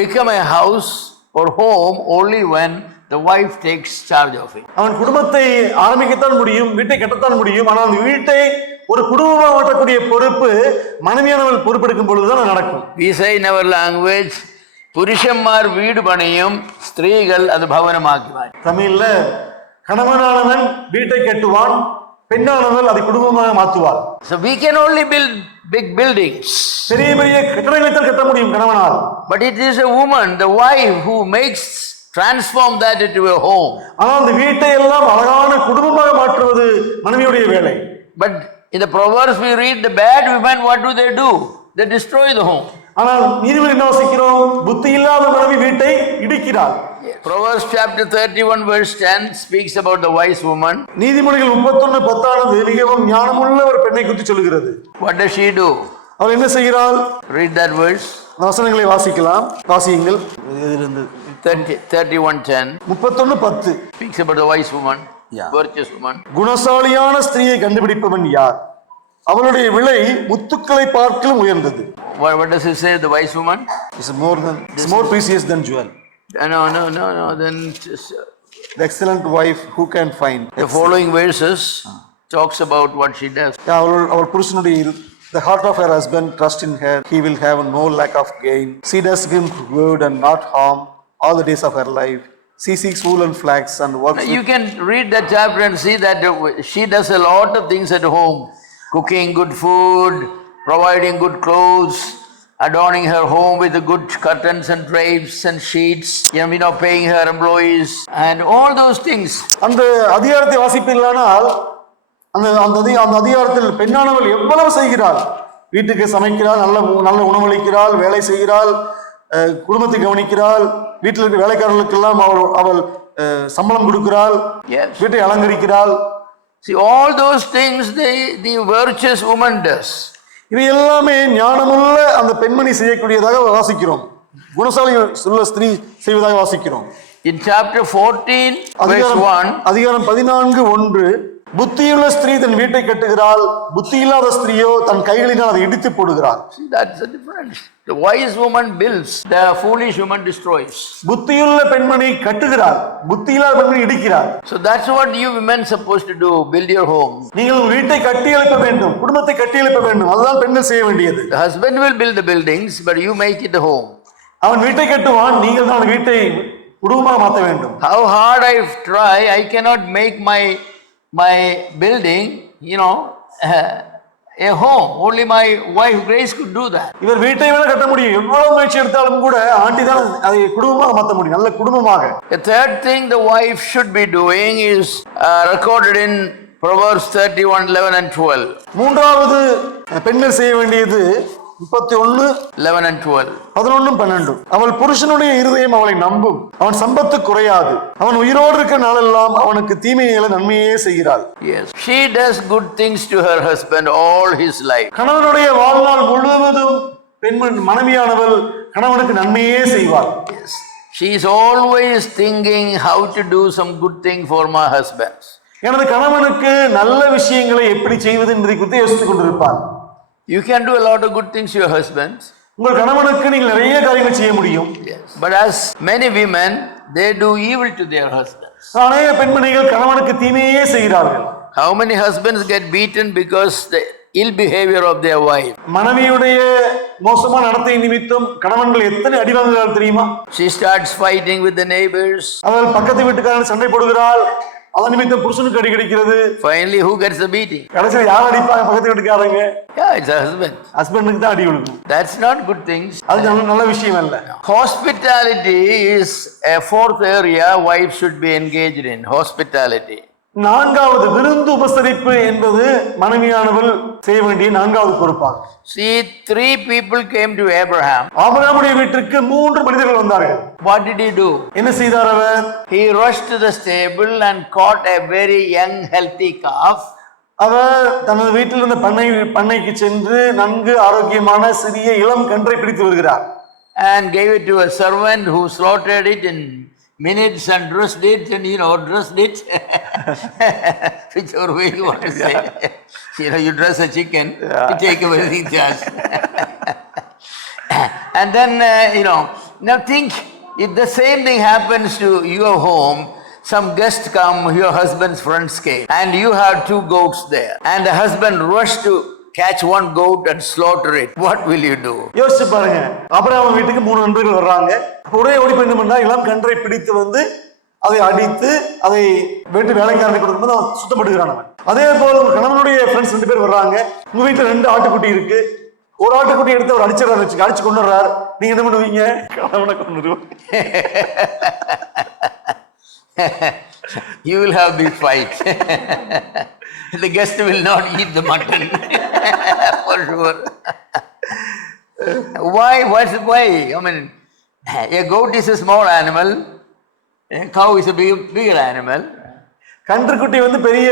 become a house or home only when the wife takes charge of it. அவன் குடும்பத்தை ஆரம்பிக்கத்தான் முடியும், வீட்டை கட்டத்தான் முடியும். ஆனால் அந்த வீட்டை ஒரு குடும்பமாக ஓட்டக்கூடிய பொறுப்பு மனைவியானவள் பொறுப்பெடுக்கும் பொழுதுதான் நடக்கும். We say in our language, புருஷன்மார் வீடு பணியும், ஸ்திரீகள் அது பவனமாக்குவார். தமிழ்ல கணவனானவன் வீட்டை கட்டுவான், பெண்ணானவள் அதை குடும்பமாக மாற்றுவார். So we can only build big buildings. பெரிய பெரிய கட்டடங்களை கட்ட முடியும் கணவனால். But it is a woman, the wife, who transform that into a home. ஆனால் அந்த வீட்டை எல்லாம் அழகான குடும்பமாக மாற்றுவது மனைவியுடைய வேலை. But in the Proverbs we read the bad women, what do? They destroy the home. ஆனால் நீதிமொழி என்ன வாசிக்கிறோம்? புத்தி இல்லாத மனைவி வீட்டை இடிக்கிறாள். Proverbs chapter 31 verse 10 speaks about the wise woman. நீதிமொழிகள் 31:10 மிகவும் ஞானமுள்ள ஒரு பெண்ணை குறித்து சொல்கிறது. What does she do? அவள் என்ன செய்கிறாள்? Read that verse. வசனங்களை வாசிக்கலாம், வாசியுங்கள். 31:10 31:10 speaks about the wise woman, virtuous woman. குணசாலியான ஸ்திரீயை கண்டுபிடிப்பவன் யார்? அவளுடைய விலை முத்துக்களை பார்க்கலும் உயர்ந்தது. What does it say, the wise woman? It's more precious than jewel. No. Then the excellent wife who can find. The following verses talks about what she does. Our புருஷனுடைய the heart of her husband trust in her, he will have no lack of gain. She does him good and not harm all the days of her life. She seeks wool and flax and works. You can read that chapter and see that she does a lot of things at home. Cooking good food, providing good clothes, adorning her home with the good curtains and drapes and sheets, paying her employees and all those things. அந்த அதிகாரத்தை வாசிப்பீர்களானால் அந்த அதிகாரத்தில் பெண்ணானவள் எவ்வளவு செய்கிறாள். வீட்டுக்கு சமைக்கிறாள், நல்ல உணவளிக்கிறாள், வேலை செய்கிறாள், குடும்பத்தை கவனிக்கிறாள், வீட்டில் இருக்கிற வேலைக்காரர்களுக்கெல்லாம் அவள் சம்பளம் கொடுக்கிறாள், வீட்டை அலங்கரிக்கிறாள். See, all those things the virtuous woman does. இவை எல்லாமே ஞானமுள்ள அந்த பெண்மணி செய்யக்கூடியதாக வாசிக்கிறோம். குணசாலி உள்ள ஸ்திரீ செய்வதாக வாசிக்கிறோம். In chapter 14, verse 1, அதிகாரம் 14:1, புத்தியுள்ள ஸ்திரீ தன் வீட்டை கட்டுகிறாள், புத்தியில்லாத ஸ்திரீயோ தன் கைகளினால் அதை இடித்து போடுகிறாள். see, that's the difference. The wise woman builds, the foolish woman destroys. புத்தியுள்ள பெண்மணி கட்டுகிறாள், புத்தியில்லாத பெண்மணி இடிக்கிறாள். So that's what you women supposed to do, build your home. நீங்கள் உங்கள் வீட்டை கட்டி எழுப்ப வேண்டும், குடும்பத்தை கட்டி எழுப்ப வேண்டும். அதுதான் பெண்கள் செய்ய வேண்டியது. The husband will build the buildings, but you make it the home. அவன் வீட்டை கட்டுவான், நீங்கள் தான் வீட்டை குடும்பமாக மாற்ற வேண்டும். How hard I try, I cannot make my building, a home. Only my wife Grace could do that. இவர் வீட்டை வேணா கட்ட முடியும், எவ்வளவு முயற்சி எடுத்தாலும் கூட ஆண்டி தான் அதை குடும்பமாக மாற்ற முடியும், நல்ல குடும்பமாக. The third thing the wife should be doing is recorded in Proverbs 31:11 and 12. மூன்றாவது பெண்கள் செய்ய வேண்டியது 31, 11 and 12. 11, 12. அவள் புருஷனுடைய இருதயம் அவளை நம்பும், அவன் சம்பத்து குறையாது, அவன் உயிரோடு இருக்கிற நாளெல்லாம் அவனுக்கு தீமையில நன்மையே செய்கிறாள். Yes, she does good things to her husband all his life. கணவனுடைய வாழ்நாள் முழுவதும் மனைவியானவள் கணவனுக்கு நன்மையே செய்வாள். Yes, she is always thinking how to do some good thing for my husband. எனது கணவனுக்கு நல்ல விஷயங்களை எப்படி செய்வது என்பதை குறித்து யோசித்துக் கொண்டிருப்பார். You can do a lot of good things to your husband. உங்கள் கணவனுக்கு நீங்கள் நிறைய காரியங்கள் செய்ய முடியும். Yes, but as many women, they do evil to their husbands. அநேக பெண்மணிகள் கணவனுக்கு தீமையே செய்கிறார்கள். How many husbands get beaten because the ill behavior of their wife? மனைவியுடைய மோசமான நடத்தை நிமித்தம் கணவன்கள் எத்தனை அடி வாங்குகிறார்கள் தெரியுமா? She starts fighting with the neighbors. அவள் பக்கத்து வீட்டுக்காரன் சண்டை போடுகிறாள், அதன் நிமித்தம் புருஷனுக்கு அடி கிடைக்கிறது. Finally, who gets the beating? கடைசியில் யார் அடிப்பாங்க? பக்கத்து வீட்டுக்காரங்க. Yeah, it's a husband. ஹஸ்பண்டுக்கு தான் அடி விழுகும். That's not good things. அது நல்ல விஷயம் அல்ல. Hospitality is a fourth area wife should be engaged in. Hospitality. நான்காவது விருந்து உபசரிப்பு என்பது மனைவியானவள் செய்ய வேண்டிய நான்காவது பொறுப்பாகும். See, 3 people came to Abraham. ஆபிரகாமுடைய வீட்டுக்கு 3 மனிதர்கள் வந்தார்கள். What did he do? என்ன செய்தார் அவர்? He rushed to the stable and caught a very young healthy calf. அவர் தனது வீட்டில் இருந்த பண்ணைக்கு சென்று நன்கு ஆரோக்கியமான சிறிய இளம் கன்றை பிடித்து வருகிறார். And gave it to a servant who slaughtered it in minutes and dressed it and dressed it whichever way you want to say. You dress a chicken, you take everything charge. And then now think, if the same thing happens to your home, some guests come, your husband's friends came, and you have 2 goats there, and the husband rushed to catch 1 goat and slaughter it. What will you do? யோசிச்சு பாருங்க, Abraham வீட்டுக்கு 3 நண்பர்கள் வர்றாங்க. உடனே ஓடி போய் என்ன பண்ணா, இளம் கன்றை பிடித்து வந்து அதை அடித்து அதை வீட்டு வேலைக்காரனை கொடுக்கும்போது அவன் சுத்தப்படுகிறான். அதே போல உங்க கணவனுடைய ஃப்ரெண்ட்ஸ் 2 பேர் வர்றாங்க. உங்க வீட்டுல 2 ஆட்டுக்குட்டி இருக்கு. ஒரு ஆட்டுக்குட்டி எடுத்து அவர் அடிச்சிடறாரு, அடிச்சு கொண்டுறாரு. நீங்க என்ன பண்ணுவீங்க? கணவனை கொண்டுருவோம். You will have big fight. The guest will not eat the mutton for sure. Why? Why? I mean, a goat is a small animal. A cow is a bigger animal. கன்றுக்குட்டி வந்து பெரிய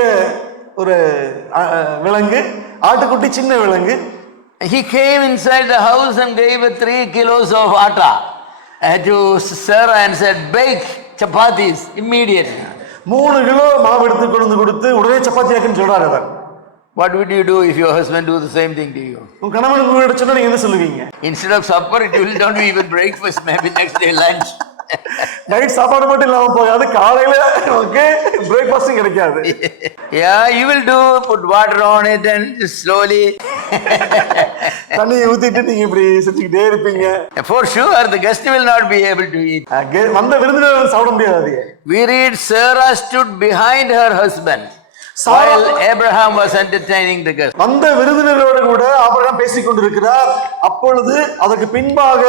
ஒரு விலங்கு, ஆட்டுக்குட்டி சின்ன விலங்கு. He came inside the house and gave 3 kilos of atta to Sarah and said, bake chapatis immediately. 3 kilo மாவு எடுத்து கொண்டு கொடுத்து உடனே சப்பாத்தி ஆக்குன்னு சொல்றாரு அவர். What would you do if your husband do the same thing to you? உங்க கணவனுக்கு உங்களுக்கு சொன்னா நீங்க என்ன சொல்லுவீங்க? Instead of supper, it will not be even breakfast, maybe next day lunch. Night சாப்பாடு மட்டும் இல்லாம போகாது, காலையில நமக்கு பிரேக்ஃபாஸ்டும் கிடைக்காது. Yeah, you will do, put water on it and just slowly. தண்ணி ஊத்திட்டு நீங்க இப்படி செஞ்சுக்கிட்டே இருப்பீங்க. For sure, the guest will not be able to eat. வந்த விருந்தினர் சாப்பிட முடியாது. We read Sarah stood behind her husband while Abraham was entertaining the guest. அந்த விருந்தினரோடு கூட ஆபிரகாம் பேசிக் கொண்டிருக்கிறார். அப்பொழுது அதற்கு பின்பாக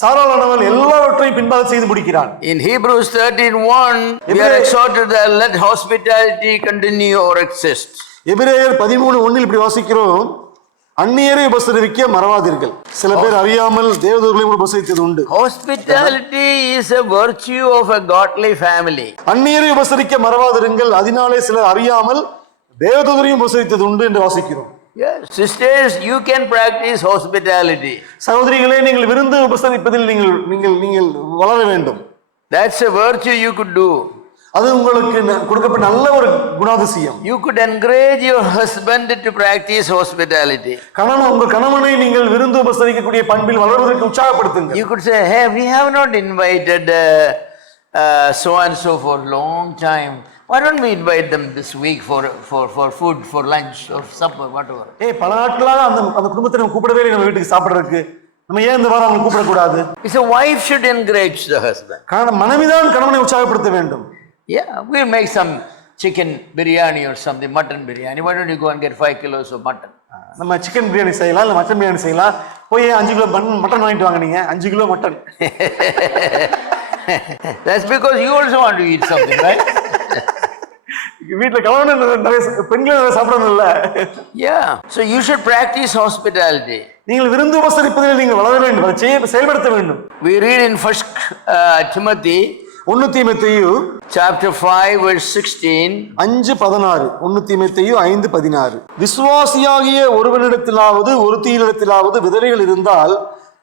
சாராளானவள் எல்லாவற்றையும் பின்பாக செய்து முடிக்கிறான். In Hebrews 13:1, we are exhorted that let hospitality continue or exist. எபிரேயர் 13:1 இப்படி வாசிக்கிறோம், அந்நியரை உபசரிக்க மறவாதீர்கள். சில பேர் அறியாமல் தேவதூதர்களையும் உபசரித்தது உண்டு. Hospitality is a virtue of a godly family. அந்நியரை உபசரிக்க மறவாதிருங்கள், அதனாலே சிலர் அறியாமல் தேவதூதரையும் உபசரித்தது உண்டு என்று வாசிக்கிறோம். Yes, sisters, you can practice hospitality. சகோதரிகளே, நீங்கள் விருந்து உபசரிப்பதில் நீங்கள் நீங்கள் நீங்கள் வளர வேண்டும். That's a virtue you could do. அது உங்களுக்கு கொடுக்கப்பட்ட நல்ல ஒரு குணாதிசயம். You could encourage your husband to practice hospitality. உங்கள் கணவனை நீங்கள் விருந்து உபசரிக்கக்கூடிய பண்பில் வளர்வதற்கு உற்சாகப்படுத்துங்க. You could say, hey, we have not invited so and so for a long time. Why don't we invite them this week for food, for lunch or supper, whatever. பல நாட்களாக அந்த குடும்பத்தை நம்ம கூப்பிடவே இல்லை நம்ம வீட்டுக்கு சாப்பிடுறதுக்கு. நம்ம ஏன் இந்த வாரம் அவங்க கூப்பிட கூடாது? It's a wife should encourage the husband. மனைவிதான் கணவனை உற்சாகப்படுத்த வேண்டும். Yeah, we'll make some chicken biryani or something, mutton biryani. Why don't you go and get 5 kilos of mutton? நம்ம சிக்கன் பிரியாணி செய்யலாம், இல்லை மட்டன் பிரியாணி செய்யலாம். போய் 5 கிலோ மட்டன் வாங்கிட்டு வாங்க, நீங்க 5 kilo mutton. That's because you also want to eat something, right? வீட்டுல கணவன் நிறைய பெண்கள் நிறைய சாப்பிடணும்ல. Yeah, so you should practice hospitality. நீங்கள் விருந்து உபசரிப்பதில் நீங்கள் வளர வேண்டும், அதை செயல்படுத்த வேண்டும். We read in 1 Timothy 1 தீமோத்தேயு chapter 5 verse 16. 5:16. 1 தீமோத்தேயு 5:16. விசுவாசியாகிய ஒருவனிடத்திலாவது ஒருத்தியினிடத்திலாவது விதவைகள் இருந்தால்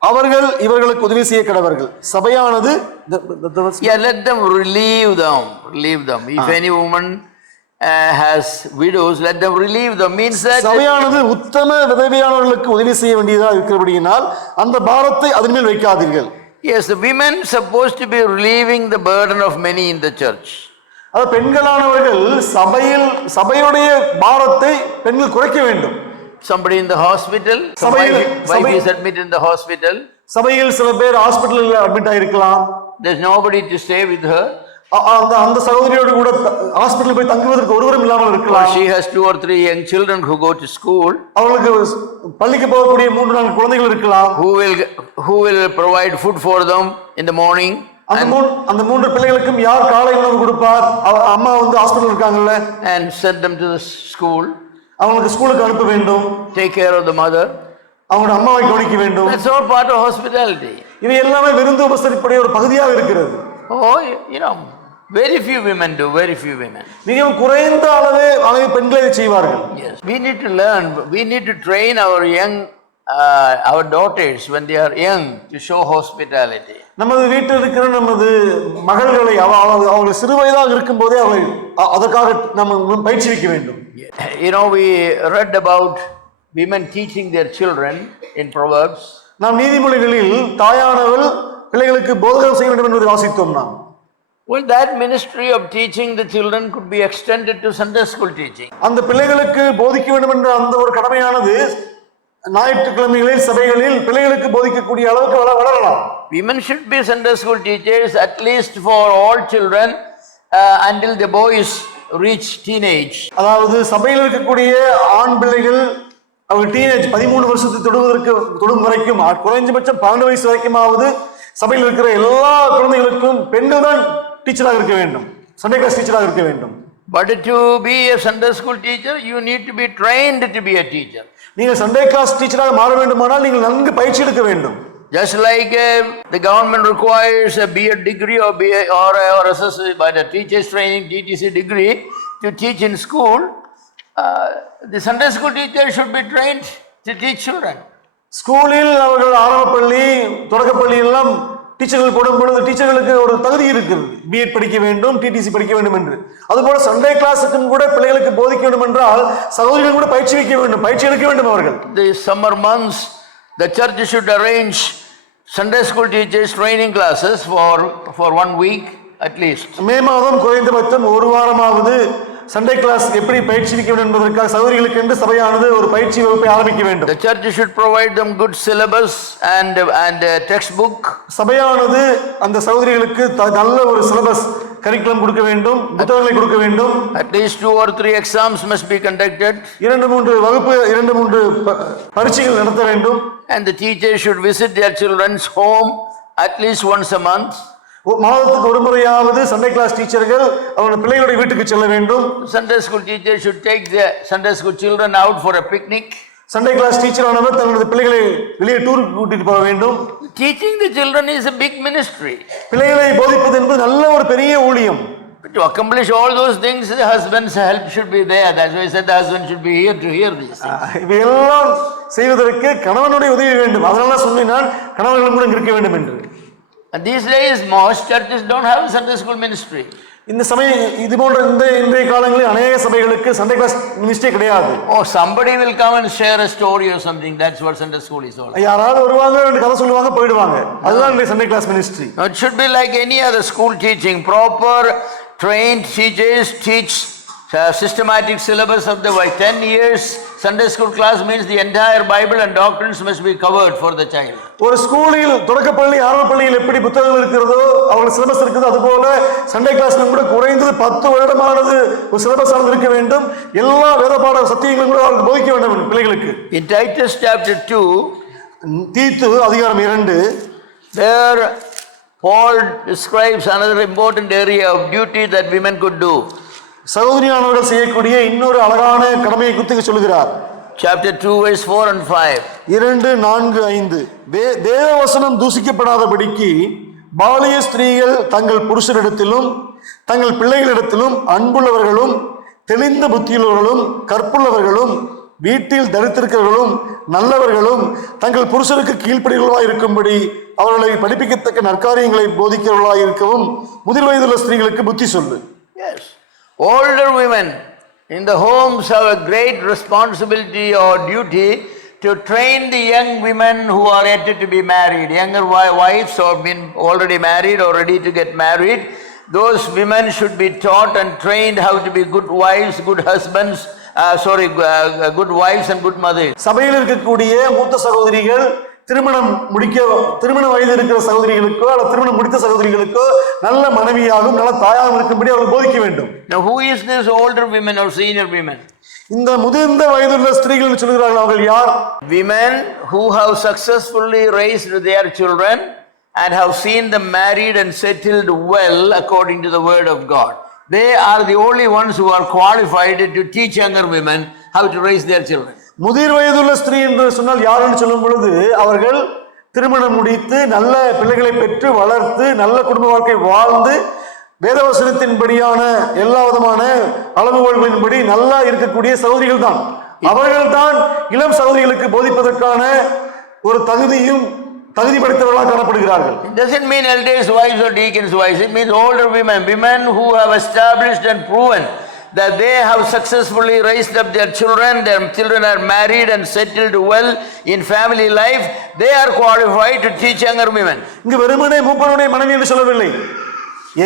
அவர்கள் இவர்களுக்கு உதவி செய்ய கடவர்கள். சபையானது let them relieve them. If any woman has widows, let them relieve them. Means that சபையானது உத்தம விதவையானவர்களுக்கு உதவி செய்ய வேண்டியதாக இருக்கிறபடியினால் அந்த பாரத்தை அதன் மேல் வைக்காதீர்கள். Yes, the women supposed to be relieving the burden of many in the church. அது பெண்களானவர்கள் சபையுடைய பாரத்தை பெண்கள் குறைக்க வேண்டும். Somebody in the hospital, wife is admitted in the hospital. சபையில் சில பேர் ஹாஸ்பிடல்ல admit ஆயிருக்கலாம். There's nobody to stay with her. அந்த சகோதரியோடு கூட ஹாஸ்பிடல் போய் தங்குவதற்கு ஒருவரும் இல்லாமல் இருக்கலாம். She has 2 or 3 young children who go to school. அவளுக்கு பள்ளிக்கு போகக்கூடிய 3-4 குழந்தைகள் இருக்கலாம். Who will provide food for them in the morning? அந்த 3 பிள்ளைகளுக்கும் யார் காலை உணவு கொடுப்பார்? அம்மா ஹாஸ்பிடல் இருக்காங்கல்ல. And send them to the school. அவங்களுக்கு ஸ்கூலுக்கு அனுப்ப வேண்டும். Take care of the mother. அவங்களோட அம்மாவை கவனிக்க வேண்டும். That's all part of hospitality. இவை எல்லாமே விருந்து உபசரிப்புடைய ஒரு பகுதியாக இருக்கிறது. Oh, you know, very few women do, very few women. மிகவும் குறைந்த அளவு பெண்களே செய்வார்கள். Yes, we need to learn, we need to train our young our daughters when they are young to show hospitality. நமது வீட்டில் இருக்கிற நமது மகள்களை அவர்கள் சிறு வயதாக இருக்கும் போதே அவளை அதற்காக நம்ம பயிற்சிக்க வேண்டும். You know, we read about women teaching their children in Proverbs. நாம் நீதிமொழிகளில் தாயானவள் பிள்ளைகளுக்கு போதகம் செய்ய வேண்டும் என்பதை வாசித்தோம் நாம். Well, that ministry of teaching the children could be extended to Sunday school teaching. அந்த பிள்ளைகளுக்கு போதிக்க வேண்டும் என்ற அந்த ஒரு கடமையானது ஞாயிற்றுக்கிழமைகளில் சபைகளில் பிள்ளைகளுக்கு போதிக்கக்கூடிய அளவுக்கு வளரலாம். Women should be Sunday school teachers at least for all children until the boys reach teenage. அதாவது சபையில் இருக்கக்கூடிய ஆண் பிள்ளைகள் அவங்க டீனேஜ் 13 வருஷத்தை தொடும் வரைக்கும் குறைஞ்சபட்சம் 12 வயசு வரைக்குமாவது சபையில் இருக்கிற எல்லா குழந்தைகளுக்கும் பெண்கள் தான் டீச்சராக இருக்க வேண்டும், சண்டே கிளாஸ் டீச்சராக இருக்க வேண்டும். But to be a Sunday school teacher, you need to be trained to be a teacher. நீங்கள் சண்டே கிளாஸ் டீச்சராக மாற வேண்டுமானால் நீங்கள் நன்கு பயிற்சி எடுக்க வேண்டும். Just like the government requires a B.Ed degree or associate by the teachers training TTC degree to teach in school, the Sunday school teacher should be trained to teach children. ஸ்கூலில் அவர்கள் ஆரம்பப்பள்ளி தொடக்கப்பள்ளி எல்லாம் டீச்சர்கள் போடும் பொழுது டீச்சர்களுக்கு ஒரு தகுதி இருக்கிறது, பிஎட் படிக்க வேண்டும், டிடிசி படிக்க வேண்டும் என்று. அதுபோல சண்டே கிளாஸுக்கும் கூட பிள்ளைகளுக்கு போதிக்க வேண்டும் என்றால் சகோதரிகள் கூட பயிற்சி எடுக்க வேண்டும் அவர்கள். The summer months the church should arrange Sunday school teachers training classes for 1 week at least. மே மாதம் குறைந்தபட்சம் ஒரு வாரமாவது சண்டே கிளாஸ் எப்படி பயிற்சிக்க வேண்டும் என்பதற்காக சகோதரிகளுக்கு என்று சபையானது ஒரு பயிற்சி வகுப்பை ஆரம்பிக்க வேண்டும். The church should provide them good syllabus and textbook. சபையானது அந்த சகோதரிகளுக்கு நல்ல ஒரு சிலபஸ் கரிக்குலம் கொடுக்க வேண்டும், புத்தகங்களை கொடுக்க வேண்டும். At least 2 or 3 exams must be conducted. 2-3 பரீட்சைகள் நடத்த வேண்டும். And the teachers should visit their children's home at least once a month. மாதத்துக்கு ஒரு முறையாவது சண்டே கிளாஸ் டீச்சர்கள் அவங்களுடைய பிள்ளைகளுடைய வீட்டுக்கு செல்ல வேண்டும். Sunday school teachers should take the Sunday school children out for a picnic. Sunday class teacher ஆனவர் தன்னுடைய பிள்ளைகளை வெளியே டூருக்கு கூட்டிட்டு போக வேண்டும். Teaching the children is a big ministry. பிள்ளைகளை போதிப்பது என்பது நல்ல ஒரு பெரிய ஊழியம். To accomplish all those things, the husband's help should be there. That's why I said the husband should be here to hear this. இவையெல்லாம் செய்வதற்கு கணவனுடைய உதவி வேண்டும். அதனால சொன்னேன் நான் கணவர்களும் கூட இருக்க வேண்டும் என்று. And these days, most churches don't have a Sunday school ministry. இந்த சமயம் இது போன்ற இன்றைய காலங்களில் அநேக சபைகளுக்கு சண்டே கிளாஸ் மினிஸ்ட்ரி கிடையாது. Oh, somebody will come and share a story or something. That's what Sunday school is all about. யாராவது வருவாங்க, ரெண்டு கதை சொல்லுவாங்க, போயிடுவாங்க. அதுதான் இந்த Sunday class ministry. It should be like any other school teaching. Proper trained teachers teach systematic syllabus of the 10 years. Sunday school class means the entire Bible and doctrines must be covered for the child. ஒரு ஸ்கூலில் தொடக்கப்பள்ளி ஆரம்ப பள்ளியில் எப்படி புத்தகங்கள் இருக்கிறதோ அவங்களுக்கு syllabus இருக்குது, அதுபோல சண்டே கிளாஸ்ல கூட குறைந்தது 10 வருடமானது ஒரு சிலபஸ் ஆனது இருக்க வேண்டும். எல்லா வேத பாட சத்தியங்களும் கூட அவர்களுக்கு போதிக்க வேண்டும் பிள்ளைகளுக்கு. In Titus chapter 2, தீத்து அதிகாரம் 2, there Paul describes another important area of duty that women could do. சகோதரியானவர்கள் செய்யக்கூடிய இன்னொரு அழகான கடமையை குறித்து சொல்கிறார். Chapter 2 verse 4 and 5. 2, 4, 5. தேவவசனம் தூசிக்கப்படாதபடிக்கு பாலிய ஸ்திரீகள் தங்கள் புருஷரிடத்திலும் தங்கள் பிள்ளைகளிடத்திலும் அன்புள்ளவர்களும் தெளிந்த புத்தியுள்ளவர்களும் கற்புள்ளவர்களும் வீட்டில் தரித்திருக்கிறவர்களும் நல்லவர்களும் தங்கள் புருஷருக்கு கீழ்ப்படிகளாய் இருக்கும்படி அவர்களை படிப்பிக்கத்தக்க நற்காரியங்களை போதிக்கிறவர்களாய் இருக்கவும் முதிர் வயதுள்ள ஸ்திரீகளுக்கு புத்தி சொல்லு. Yes. Older women in the homes have a great responsibility or duty to train the young women who are yet to be married, younger wives or been already married or ready to get married. Those women should be taught and trained how to be good wives, good husbands, good wives and good mothers. சபையில் இருக்கக்கூடிய மூத்த சகோதரிகள் திருமண வயது இருக்கிற சகோதரிகளுக்கோ அல்லது திருமணம் முடித்த சகோதரிகளுக்கோ நல்ல மனைவியாகவும் நல்ல தாயாகவும் இருக்கும்படி அவர்கள் போதிக்க வேண்டும். Now who is this older women or senior women? இந்த முதிர்ந்த வயதுள்ள ஸ்திரீகள் சொல்கிறார்கள், அவர்கள் யார்? Women who have successfully raised their children and have seen them married and settled well according to the word of God. They are the only ones who are qualified to teach younger women how to raise their children. முதிர் வயதுள்ள ஸ்திரீ என்று சொன்னால் யார் என்று சொல்லும் பொழுது அவர்கள் திருமணம் முடித்து நல்ல பிள்ளைகளை பெற்று வளர்த்து நல்ல குடும்ப வாழ்க்கை வாழ்ந்து வேதவசனத்தின்படியான எல்லா விதமான அளவுகோல்களின்படி நல்லா இருக்கக்கூடிய சகோதரிகள் தான். அவர்கள் தான் இளம் சகோதரிகளுக்கு போதிப்பதற்கான ஒரு தகுதி படைத்தவர்களாக காணப்படுகிறார்கள். It doesn't mean elders' wives or deacons' wives. It means older women who have established and proven that they have successfully raised up their children are married and settled well in family life. They are qualified to teach younger women. இங்கு வெறுமனே மூப்பனுடைய மனைவி என்று சொல்லவில்லை.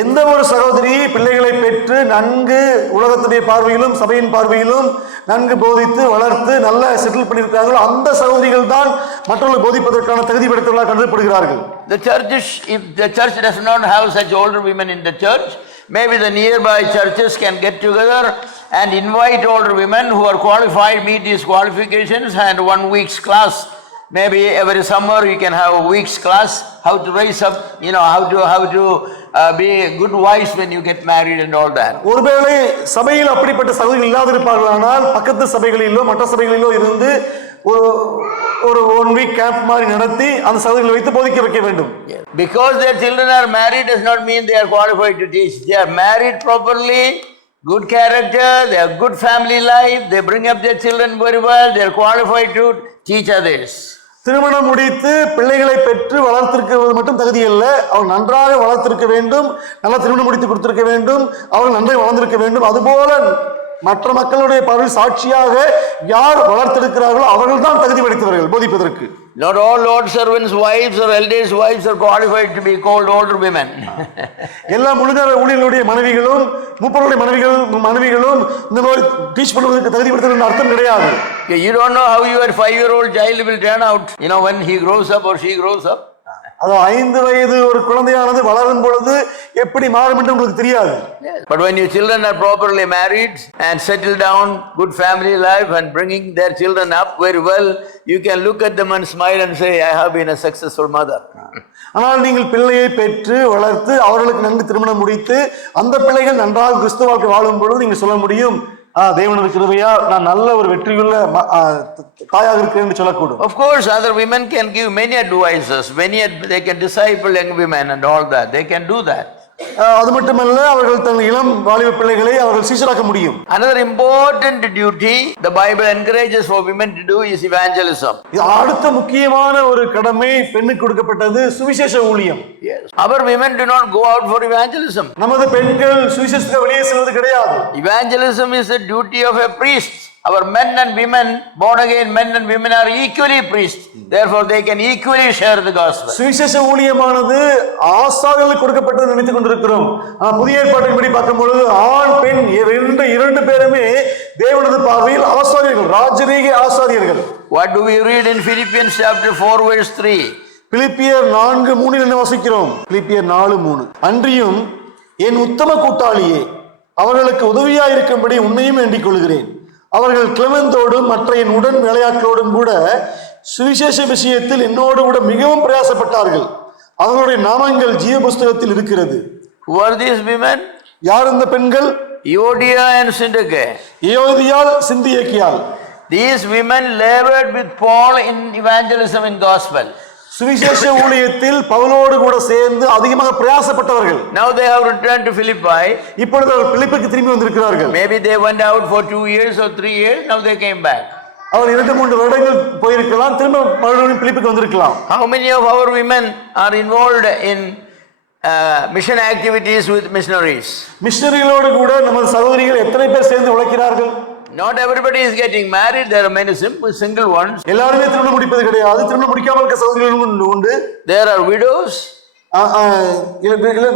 எந்த ஒரு சகோதரி பிள்ளைகளை பெற்று நன்கு உலகத்துடைய பார்வையிலும் சபையின் பார்வையிலும் நன்கு போதித்து வளர்த்து நல்ல செட்டில் பண்ணியிருக்கிறார்களோ அந்த சகோதரிகள் தான் மற்றவர்கள் போதிப்பதற்கான தகுதி படைத்தவர்களாக கருதப்படுகிறார்கள். If the church does not have such older women in the church, maybe the nearby churches can get together and invite older women who are qualified, meet these qualifications, and 1 week's class. Maybe every summer you can have a week's class, how to raise up, how to be good wives when you get married and all that. ஒருவேளை சபையில் அப்படிப்பட்ட சகோதரிகள் இல்லாதிருப்பார்களானால் பக்கத்து சபைகளிலோ மற்ற சபைகளிலோ இருந்து ஒரு 1 week camp மாதிரி நடத்தி அந்த சகோதரிகளை வைத்து போதிக்க வைக்க வேண்டும். Because their children are married does not mean they are qualified to teach. They are married properly, good character, they have good family life, they bring up their children very well, they are qualified to teach others. திருமணம் முடித்து பிள்ளைகளை பெற்று வளர்த்திருக்கிறது மட்டும் தகுதி அல்ல, அவள் நன்றாக வளர்த்திருக்க வேண்டும், நல்ல திருமணம் முடித்து கொடுத்திருக்க வேண்டும், அவள் நன்றாக வளர்ந்திருக்க வேண்டும். அதுபோல மற்ற மக்களுடைய பார்வையில் சாட்சியாக யார் வளர்த்திருக்கிறார்களோ அவர்கள் தான் தகுதி படைத்தவர்கள் போதிப்பதற்கு. Not all Lord servants' wives or elders' wives are qualified to be called older women. எல்லா முழுநேர ஊழியர்களுடைய மனைவிகளும் மூப்பருடைய மனைவிகளும் இந்த மாதிரி டீச் பண்ணுவதற்கு தகுதி படுத்தல் அர்த்தம் கிடையாது. You don't know how your 5-year-old child will turn out, when he grows up or she grows up. அது 5 வயது ஒரு குழந்தையானது வளரும் பொழுது எப்படி மாறும் என்று உங்களுக்கு தெரியாது. But when your children are properly married and settled down, good family life and bringing their children up very well, you can look at them and smile and say, I have been a successful mother. ஆனால் நீங்கள் பிள்ளையை பெற்று வளர்த்து அவர்களுக்கு நன்கு திருமணம் முடித்து அந்த பிள்ளைகள் நன்றாக கிறிஸ்துவ வாழ்க்கை வாழும் பொழுது நீங்கள் சொல்ல முடியும், தேவனது கிருபையா நான் நல்ல ஒரு வெற்றியுள்ள தாயாக இருக்கிறேன் என்று சொல்லக்கூடும். Of course other women can give many advices, they can disciple young women and all that, they can do that. அது மட்டுமல்ல, அவர்கள் தங்கள் இளம் வாலிப பிள்ளைகளை அவர்கள் சீஷராக்க முடியும். Another important duty the Bible encourages for women to do is evangelism. அடுத்த முக்கியமான ஒரு கடமை பெண்ணுக்கு கொடுக்கப்பட்டது சுவிசேஷ ஊழியம். Yes. Our women do not go out for evangelism. நமது பெண்கள் சுவிசேஷத்துக்கு வெளியே செல்வது கிடையாது. Evangelism is the duty of a priest. Our men and women, born again men and women, are equally priests. Therefore, they can equally share the gospel. சுவிசேஷ ஊழியமானது ஆசாரியர்களுக்கு கொடுக்கப்பட்டது நினைத்துக் கொண்டிருக்கிறோம். புதிய ஏற்பாட்டின்படி பார்க்கும்பொழுது ஆண் பெண் இரண்டு பேருமே தேவனது பார்வையில் ஆசாரியர்கள், ராஜரீக ஆசாரியர்கள். What do we read in Philippians chapter 4 verse 3? பிலிப்பியர் 4:3 என்ன வாசிக்கிறோம்? பிலிப்பியர் 4:3. அன்றியும் என் உத்தம கூட்டாளியே, அவர்களுக்கு உதவியாயிருக்கும்படி உன்னையும் வேண்டிக் கொள்கிறேன். அவர்கள் கிளமெந்தோடும் மற்ற என் உடன் வேலையாட்களோடும் கூட சுவிசேஷ விஷயத்தில் என்னோடு கூட மிகவும் பிரயாசப்பட்டார்கள். அவர்களுடைய நாமங்கள் ஜீவ புஸ்தகத்தில் இருக்கிறது. Who are these women? யார் இந்த பெண்கள்? Euodia and Syntyche. யோதியாள், சிந்தியேக்கியாள். These women labored with Paul in evangelism in gospel. சுவிசேஷ ஊழியத்தில் பவுலோடு கூட சேர்ந்து அதிகமாக பிரயாசப்பட்டவர்கள். Now they have returned to Philippi. இப்பொழுது அவர்கள் பிலிப்பிக்கு திரும்பி வந்திருக்கிறார்கள். Maybe they went out for 2 years or 3 years. Now they came back. அவர் 2-3 வருடங்கள் போயிருக்கலாம், திரும்ப மறுபடியும் பிலிப்புக்கு வந்திருக்கலாம். How many of our women are involved in mission activities with missionaries? மிஷனரிகளோடு கூட நமது சகோதரிகள் எத்தனை பேர் சேர்ந்து உழைக்கிறார்கள்? Not everybody is getting married. There are many single ones. எல்லாருமே திருமணம் முடிப்பது கிடையாது. திருமணம் முடிக்காமல் இருக்க சகோதரிகளும் உண்டு. There are widows.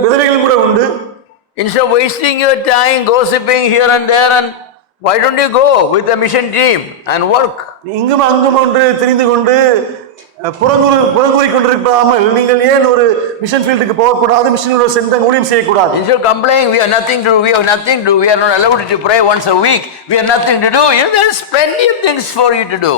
விதவைகளும் கூட உண்டு. Instead of wasting your time gossiping here and there, and why don't you go with the mission team and work? இங்கும் அங்கும் ஒன்று தெரிந்து கொண்டு புறங்கூறி கொண்டிருக்காமல் நீங்கள் ஏன் ஒரு மிஷன் ஃபீல்டுக்கு போகக்கூடாது? மிஷனோட சென்று ஊழியம் செய்யக்கூடாது. Instead of complaining, we have nothing to do, we have nothing to do, we are not allowed to pray once a week, we have nothing to do. You know, there's plenty of things for you to do.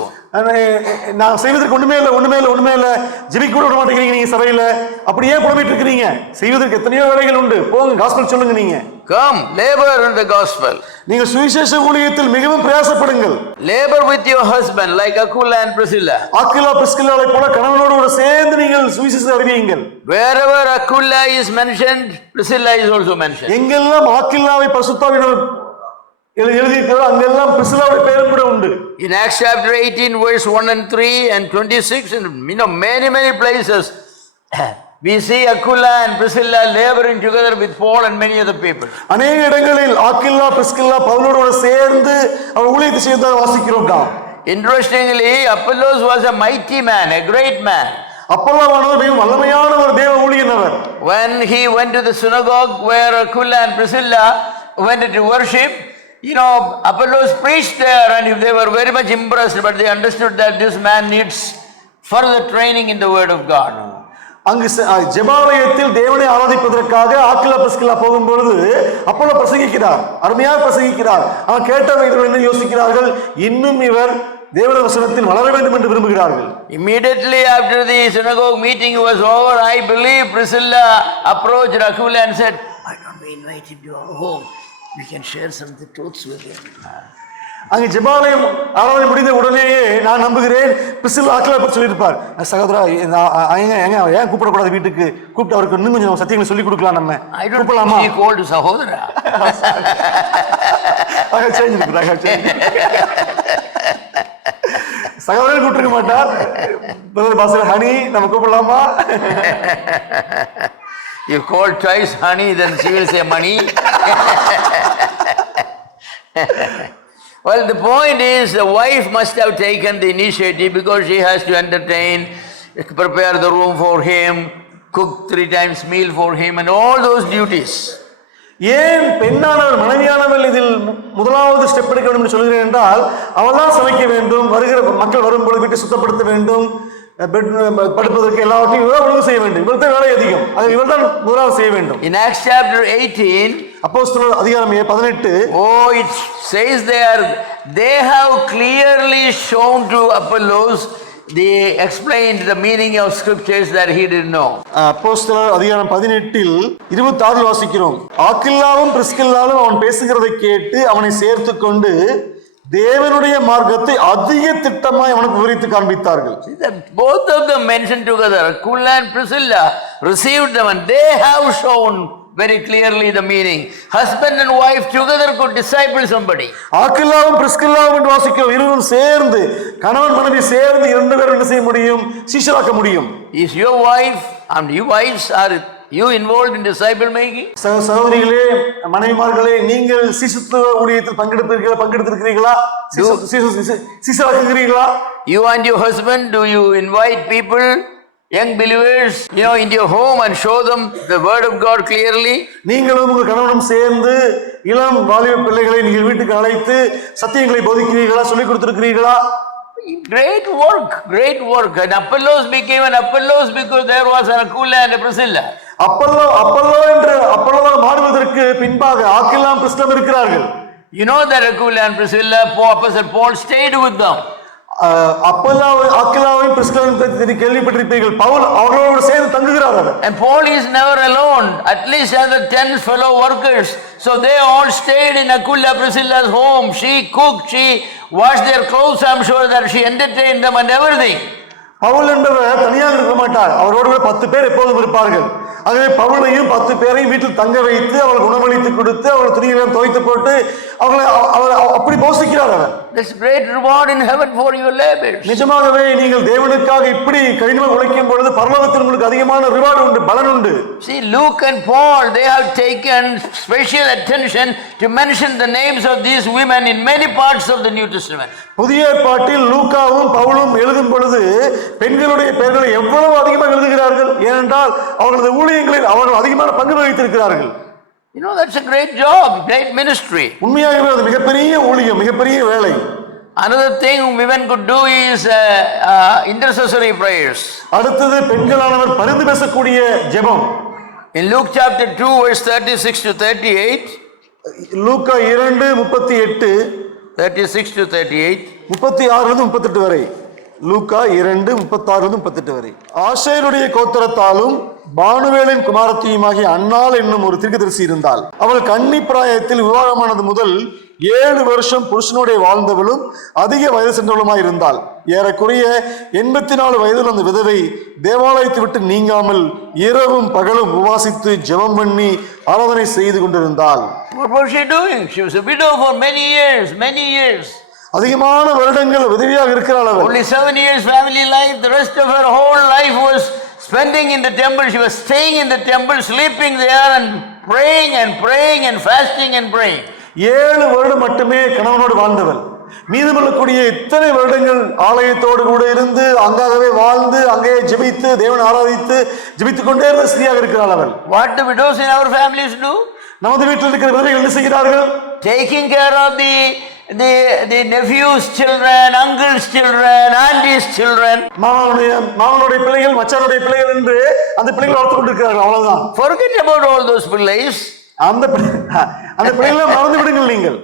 நான் செய்வதற்கு ஒண்ணுமே இல்லை, ஜெபிக்க கூட விட மாட்டேங்கிறீங்க நீங்க சபையில. அப்படியே புலம்பிட்டு இருக்கிறீங்க. செய்வதற்கு எத்தனையோ வேலைகள் உண்டு. போங்க, காஸ்பல் சொல்லுங்க. நீங்க come labor in the gospel. நீங்கள் சுவிசேஷ ஊழியத்தில் மிகவும் பிரயாசப்படுங்கள். Labor with your husband like Aquila and Priscilla. Aquila பிரிஸ்கில்லாவை போல கணவனோடு கூட சேர்ந்து நீங்கள் சுவிசேஷத்தை அறிவியுங்கள். Wherever Aquila is mentioned, Priscilla is also mentioned. எங்கெல்லாம் ஆக்கிலாவை பரிசுத்தாவினர் எழுதியிருக்கிறோ அங்கெல்லாம் பிரிஸ்கில்லாவுடைய பெயரும் கூட உண்டு. In Acts chapter 18 verse 1 and 3 and 26, and many places we see Aquila and Priscilla laboring together with Paul and many other people. அநேக இடங்களில் ஆக்கிலா பிரிஸ்கில்லா பவுலோடு சேர்ந்து அவர் ஊழியத்தை செய்ததை வாசிக்கிறோம். Interestingly, Apollos was a mighty man, a great man. அப்போலோவானவர் மிகவும் வல்லமையான ஒரு தேவ ஊழியனவர். When he went to the synagogue where Aquila and Priscilla went to worship, Apollos preached there, and they were very much impressed, but they understood that this man needs further training in the word of God. அங்கு ஜெபாலயத்தில் தேவனை ஆராதிப்பதற்காக Aquila Priscilla போகும்பொழுது Apollo பிரசங்கிக்கிறார், அருமையாக பிரசங்கிக்கிறார். அவன் கேட்டவர்கள் யோசிக்கிறார்கள், இன்னும் இவர் தேவனுடைய வசனத்தில் வளர வேண்டும் என்று விரும்புகிறார்கள். Immediately after the synagogue meeting was over, I believe Priscilla approached Aquila and said, why don't we invite him to our home? We can share some of the truths with him. அங்கே ஜெபாலயம் ஆராதனை முடிந்த உடனேயே நான் நம்புகிறேன் Priscilla Aquila பற்றி சொல்லியிருப்பார், சகோதரா ஏன் கூப்பிடக்கூடாது வீட்டுக்கு, கூப்பிட்டு அவருக்கு இன்னும் கொஞ்சம் சத்தியங்களை சொல்லிக் கொடுக்கலாம். நம்ம கூப்பிடலாமா? சகோதரா சகோதரன் கூப்பிட்டுருக்க மாட்டார். பாஸ்டர் ஹனி நம்ம கூப்பிடலாமா? You call twice honey, then she will say money. Well, the point is the wife must have taken the initiative because she has to entertain, prepare the room for him, cook 3 times meal for him, and all those duties. ஏன் பெண்ணானவர் மனைவியானவள் இதில் முதலாவது step எடுக்க வேண்டும் என்று சொல்கிறேன் என்றால், அவள் தான் சமைக்க வேண்டும், வருகிற மக்கள் வரும்பொழுது வீட்டை சுத்தப்படுத்த வேண்டும், படுப்பதற்கு எல்லாவற்றையும் இவள் ஒழுங்கு செய்ய வேண்டும். இவள் தான் வேலை அதிகம், அதை இவள் தான் முதலாவது செய்ய வேண்டும். In Acts chapter 18, அப்போஸ்தலர் அதிகாரம் 18, it says there, they have clearly shown to Apollos, they explained the meaning of scriptures that he didn't know. அப்போஸ்தலர் அதிகாரம் 18 26 வாசிக்கிறோம். ஆக்கில்லாவும் பிரிஸ்கில்லாவும் அவன் பேசுகிறதை கேட்டு அவனை சேர்த்து கொண்டு தேவனுடைய மார்க்கத்தை அதிக திட்டமாய் அவனுக்கு விவரித்து காண்பித்தார்கள். Both of them mentioned together, Aquila and Priscilla received them, and they have shown very clearly the meaning. Husband and wife together could disciple somebody. ஆக்கில்லாவும் பிரிஸ்கில்லாவும் என்று வாசிக்கிறோம். இருவரும் சேர்ந்து, கணவன் மனைவி சேர்ந்து இரண்டு பேரும் என்ன செய்ய முடியும்? சீஷராக்க முடியும். Is your wife and you wives, are you involved in disciple making? சகோதரிகளே, மனைவிமார்களே, நீங்கள் சீஷத்துவ ஊழியத்தில் பங்கெடுத்திருக்கிறீர்களா? சீஷராக்குகிறீர்களா? You and your husband, do you invite people, young believers, into your home and show them the word of God clearly? நீங்களும் உங்கள் கணவனும் சேர்ந்து இளம் வாலிப பிள்ளைகளை நீங்கள் வீட்டுக்கு அழைத்து சத்தியங்களை போதிக்கிறீர்களா? சொல்லிக் கொடுத்திருக்கிறீர்களா? Great work. And Apollos became an Apollos because there was an Aquila and a Priscilla. Apollo மாறுவதற்கு பின்பாக ஆக்கில்லாம் பிரிஸ்கில்லாம் இருக்கிறார்கள். You know that Aquila and Priscilla, Apostle Paul stayed with them. ஆக்கில்லாவையும் பிரிஸ்கில்லாவையும் கேள்விப்பட்டிருப்பீர்கள். பவுல் அவர்களோடு சேர்ந்து தங்குகிறார்கள். And Paul is never alone, at least as the 10 fellow workers. So they all stayed in Aquila Priscilla's home. She cooked, she washed their clothes. I'm sure that she entertained them and everything. Pavul என்பவர் தனியாக இருக்க மாட்டார். அவரோடு 10 பேர் எப்போதும் இருப்பார்கள். ஆகவே பவுலையும் 10 பேரையும் வீட்டில் தங்க வைத்து அவர்களுக்கு உணவளித்து கொடுத்து அவர்கள் துணியெல்லாம் துவைத்து போட்டு அவர்களை அப்படி போஷிக்கிறார். அவர் There's great reward in heaven for your labors. நிஜமாகவே நீங்கள் தேவனுக்காக இப்படி கடினமாக உழைக்கும் பொழுது பரலோகத்தில் உங்களுக்கு அதிகமான ரிவார்டு உண்டு, பலன் உண்டு. See, Luke and Paul, they have taken special attention to mention the names of these women in many parts of the New Testament. புதிய ஏற்பாட்டில் லூக்காவும் பவுலும் எழுதும் பொழுது பெண்களுடைய பெயர்களை எவ்வளவு அதிகமாக எழுதுகிறார்கள். ஏனென்றால் அவர்களது ஊழியங்களில் அவர்கள் அதிகமான பங்கு வகித்திருக்கிறார்கள். That's a great job, great ministry. உண்மையாகவே அது மிகப்பெரிய ஊழியம், மிகப்பெரிய வேலை. Another thing women could do is intercessory prayers. அடுத்தது பெண்களானவர் பரிந்து பேசக்கூடிய ஜெபம். In Luke chapter 2 verse 36 to 38, Luca 2:38 36 to 38, 36-38 வரை. லூக்கா 2:36-38 வரை. ஆசேருடைய கோத்திரத்தாலும் பானுவேலின் குமாரத்தியுமாகிய அன்னாள் என்னும் ஒரு தீர்க்கதரிசி இருந்தாள். அவள் கன்னி பிராயத்தில் விவாகமானது முதல் 7 வருஷம் புருஷனுடைய வாழ்ந்தவளும் அதிக வயது சென்றவளுமாய் இருந்தாள். ஏறக்குறைய 84 வயதில் அந்த விதவை தேவாலயத்தை விட்டு நீங்காமல் இரவும் பகலும் உபவாசித்து ஜெபம் பண்ணி ஆராதனை செய்து கொண்டிருந்தாள். What was she doing? She was a widow for many years. அதிகமான வருடங்கள் விதவியாக இருக்கிறாள். Only 7 years family life. The rest of her whole life was spending in the temple. She was staying in the temple, sleeping there and praying and fasting and praying. 7 வருடம் மட்டுமே கணவனோடு வாழ்ந்தவள். மீதமுள்ளக்கூடிய இத்தனை வருடங்கள் ஆலயத்தோடு கூட இருந்து அங்காகவே வாழ்ந்து அங்கே ஜெபித்து தேவனை ஆராதித்து ஜெபித்துக் கொண்டே இருந்த ஸ்திரியாக இருக்கிறாள் அவள். What the widows in our families do? நமது வீட்டில் இருக்கிற விதவைகள் என்ன செய்கிறார்கள்? Taking care of the nephews' children, uncles' children, aunties' children. மாமனுடைய பிள்ளைகள், மச்சானுடைய பிள்ளைகள் என்று அந்த பிள்ளைகளை வளர்த்து கொண்டிருக்கிறார்கள். அவ்வளவுதான். Forget about all those pillays. அந்த பிள்ளைகளை மறந்து விடுங்கள். நீங்கள்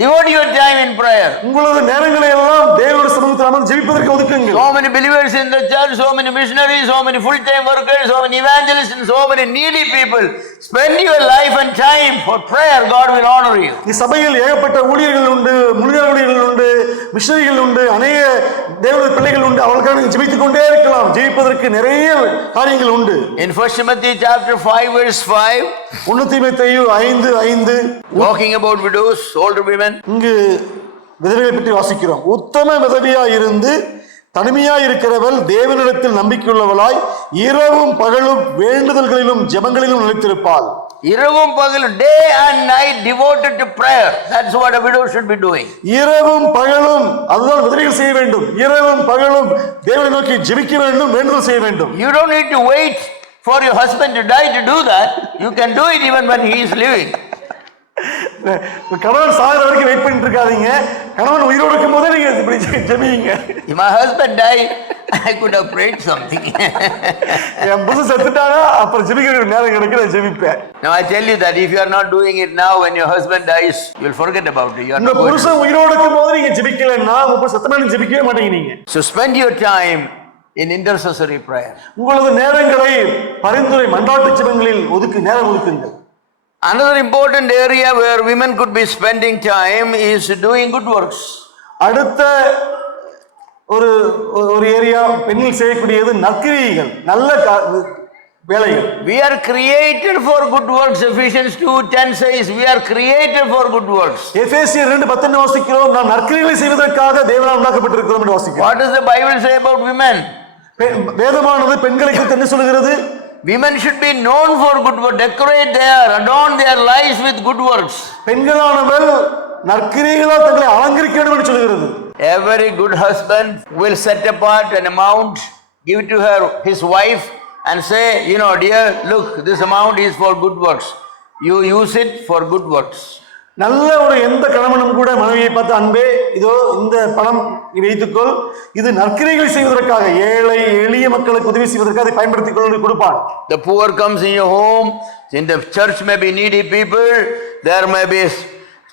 devote your time in prayer. உங்களது நேரங்களை எல்லாம் தேவனுடைய சமூகத்தில் அமர்ந்து ஜெபிப்பதற்கு ஒதுக்குங்கள். So many believers in the church, so many missionaries, so many full-time workers, so many evangelists and so many needy people. Spend your life and time for prayer. God will honor you. இந்த சபையில் ஏகப்பட்ட ஊழியர்கள் உண்டு, முழுநேர ஊழியர்கள் உண்டு, மிஷனரிகள் உண்டு, அநேக தேவனுடைய பிள்ளைகள் உண்டு. அவர்களுக்காக நீங்கள் ஜெபித்துக் கொண்டே இருக்கலாம். ஜெபிப்பதற்கு நிறைய காரியங்கள் உண்டு. In 1 Timothy chapter 5 verse 5, 1 தீமோத்தேயு 5:5 talking about widows, older women. இங்கு விதவைகளை பற்றி வாசிக்கிறோம். உத்தம விதவியாய் இருந்து தனிமையாய் இருக்கிறவள் தேவனிடத்தில் நம்பிக்கையுள்ளவளாய் இரவும் பகலும் வேண்டுதல்களிலும் ஜெபங்களிலும் நிலைத்திருப்பாள். இரவும் பகலும், day and night devoted to prayer. That's what a widow should be doing. இரவும் பகலும், அதுதான் விதவைகள் செய்ய வேண்டும். இரவும் பகலும் தேவனை நோக்கி ஜெபிக்க வேண்டும், வேண்டுதல் செய்ய வேண்டும். You don't need to wait for your husband to die to do that. You can do it even when he is living. கணவன் சாகிற வரைக்கும் வெயிட் பண்ணிட்டு இருக்காதீங்க. கணவன் உயிரோடு இருக்கும் போதே நீங்க இப்படி ஜெபிங்க. If my husband died, I could have prayed something. என் புருஷன் செத்துட்டானா அப்புறம் ஜெபிக்கிற நேரம் கிடைக்கல, ஜெபிப்பேன். Now I tell you that if you are not doing it now, when your husband dies, you will forget about it. உங்க புருஷன் உயிரோடு இருக்கும் போது நீங்க ஜெபிக்கலன்னா உங்க செத்தனா ஜெபிக்கவே மாட்டீங்க நீங்க. So spend your time in intercessory prayer. உங்களது நேரங்களை பரிந்துரை மன்றாட்டு ஜெபங்களில் நேரம் ஒதுக்குங்கள். Another important area where women could be spending time is doing good works. அடுத்த ஒரு ஏரியா பெண்கள் செய்யக்கூடியது நற்கிரியைகள், நல்ல வேலைகள். We are created for good works. Ephesians 2:10 says we are created for good works. எபேசியர் 2:10 வாசிக்கிறோம், நாம் நற்கிரியைகளை செய்வதற்காக தேவனால் உண்டாக்கப்பட்டிருக்கிறோம் என்று வாசிக்கிறோம். What does the Bible say about women? வேதமானது பெண்களை குறித்து என்ன சொல்கிறது? Women should be known for good works, decorate adorn their lives with good works. பெண்களானவள் நற்கிரியைகளால் தங்களை அலங்கரிக்க வேண்டும் என்று சொல்கிறது. Every good husband will set apart an amount, give to his wife and say, dear, look, this amount is for good works. You use it for good works. நல்ல ஒரு எந்த கணவனும் கூட மனைவியை பார்த்து, அன்பே, இதோ இந்த பணம் வைத்துக்கொள், இது நற்கிரியைகளை செய்வதற்காக, ஏழை எளிய மக்களுக்கு உதவி செய்வதற்காக அதை பயன்படுத்திக் கொள்ள கொடுப்பான். The poor comes in your home. In the church may be needy people. There may be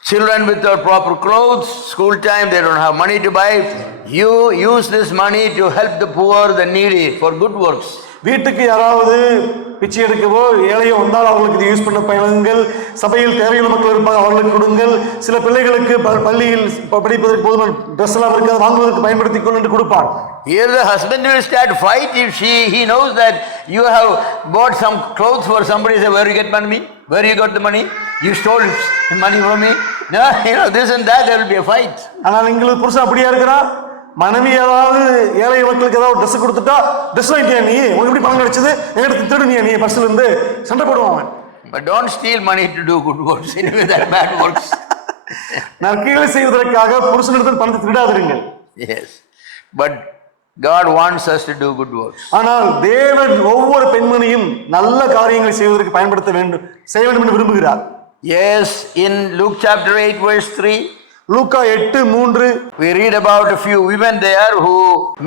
children without proper clothes. School time, they don't have money to buy. You use this money to help the poor, the needy, for good works. வீட்டுக்கு யாராவது பிச்சை எடுக்கவோ ஏழையோ வந்தால் அவர்களுக்கு இது use பண்ண பயனுங்கள். சபையில் தேவையான மக்கள் இருப்பாங்க, அவர்களுக்கு கொடுங்கள். சில பிள்ளைகளுக்கு பள்ளியில் படிப்பதற்கு போதுமான ட்ரெஸ் எல்லாம் இருக்காது, வாங்குவதற்கு பயன்படுத்திக் கொள் என்று கொடுப்பான். Here the husband will start fight if he knows that you have bought some clothes for somebody. Say, where you get money? Where you got the money? You stole money from me? No, this and that, there will be a fight. ஆனால் எங்களுக்கு புருஷன் அப்படியா இருக்கிறான்? மனைவி ஏதாவது ஏழை மக்களுக்கு ஏதாவது ட்ரெஸ் கொடுத்துட்டா, ட்ரெஸ் வாங்கிட்டியா நீ, உனக்கு எப்படி பணம் கிடைச்சது, எங்கிட்ட திருடுனியா நீ பர்ஸ்ல இருந்து, சண்டை போடுவான். But don't steal money to do good works. Anyway, that bad works. நற்கிரியைகளை செய்வதற்காக புருஷனிடத்தில் பணத்தை திருடாதிருங்கள். Yes, but God wants us to do good works. ஆனால் தேவன் ஒவ்வொரு பெண்மணியும் நல்ல காரியங்களை செய்வதற்கு பயன்படுத்த வேண்டும், செய்ய வேண்டும் என்று விரும்புகிறார். Yes, in Luke chapter 8 verse 3, Luca 8:3, we read about a few women there who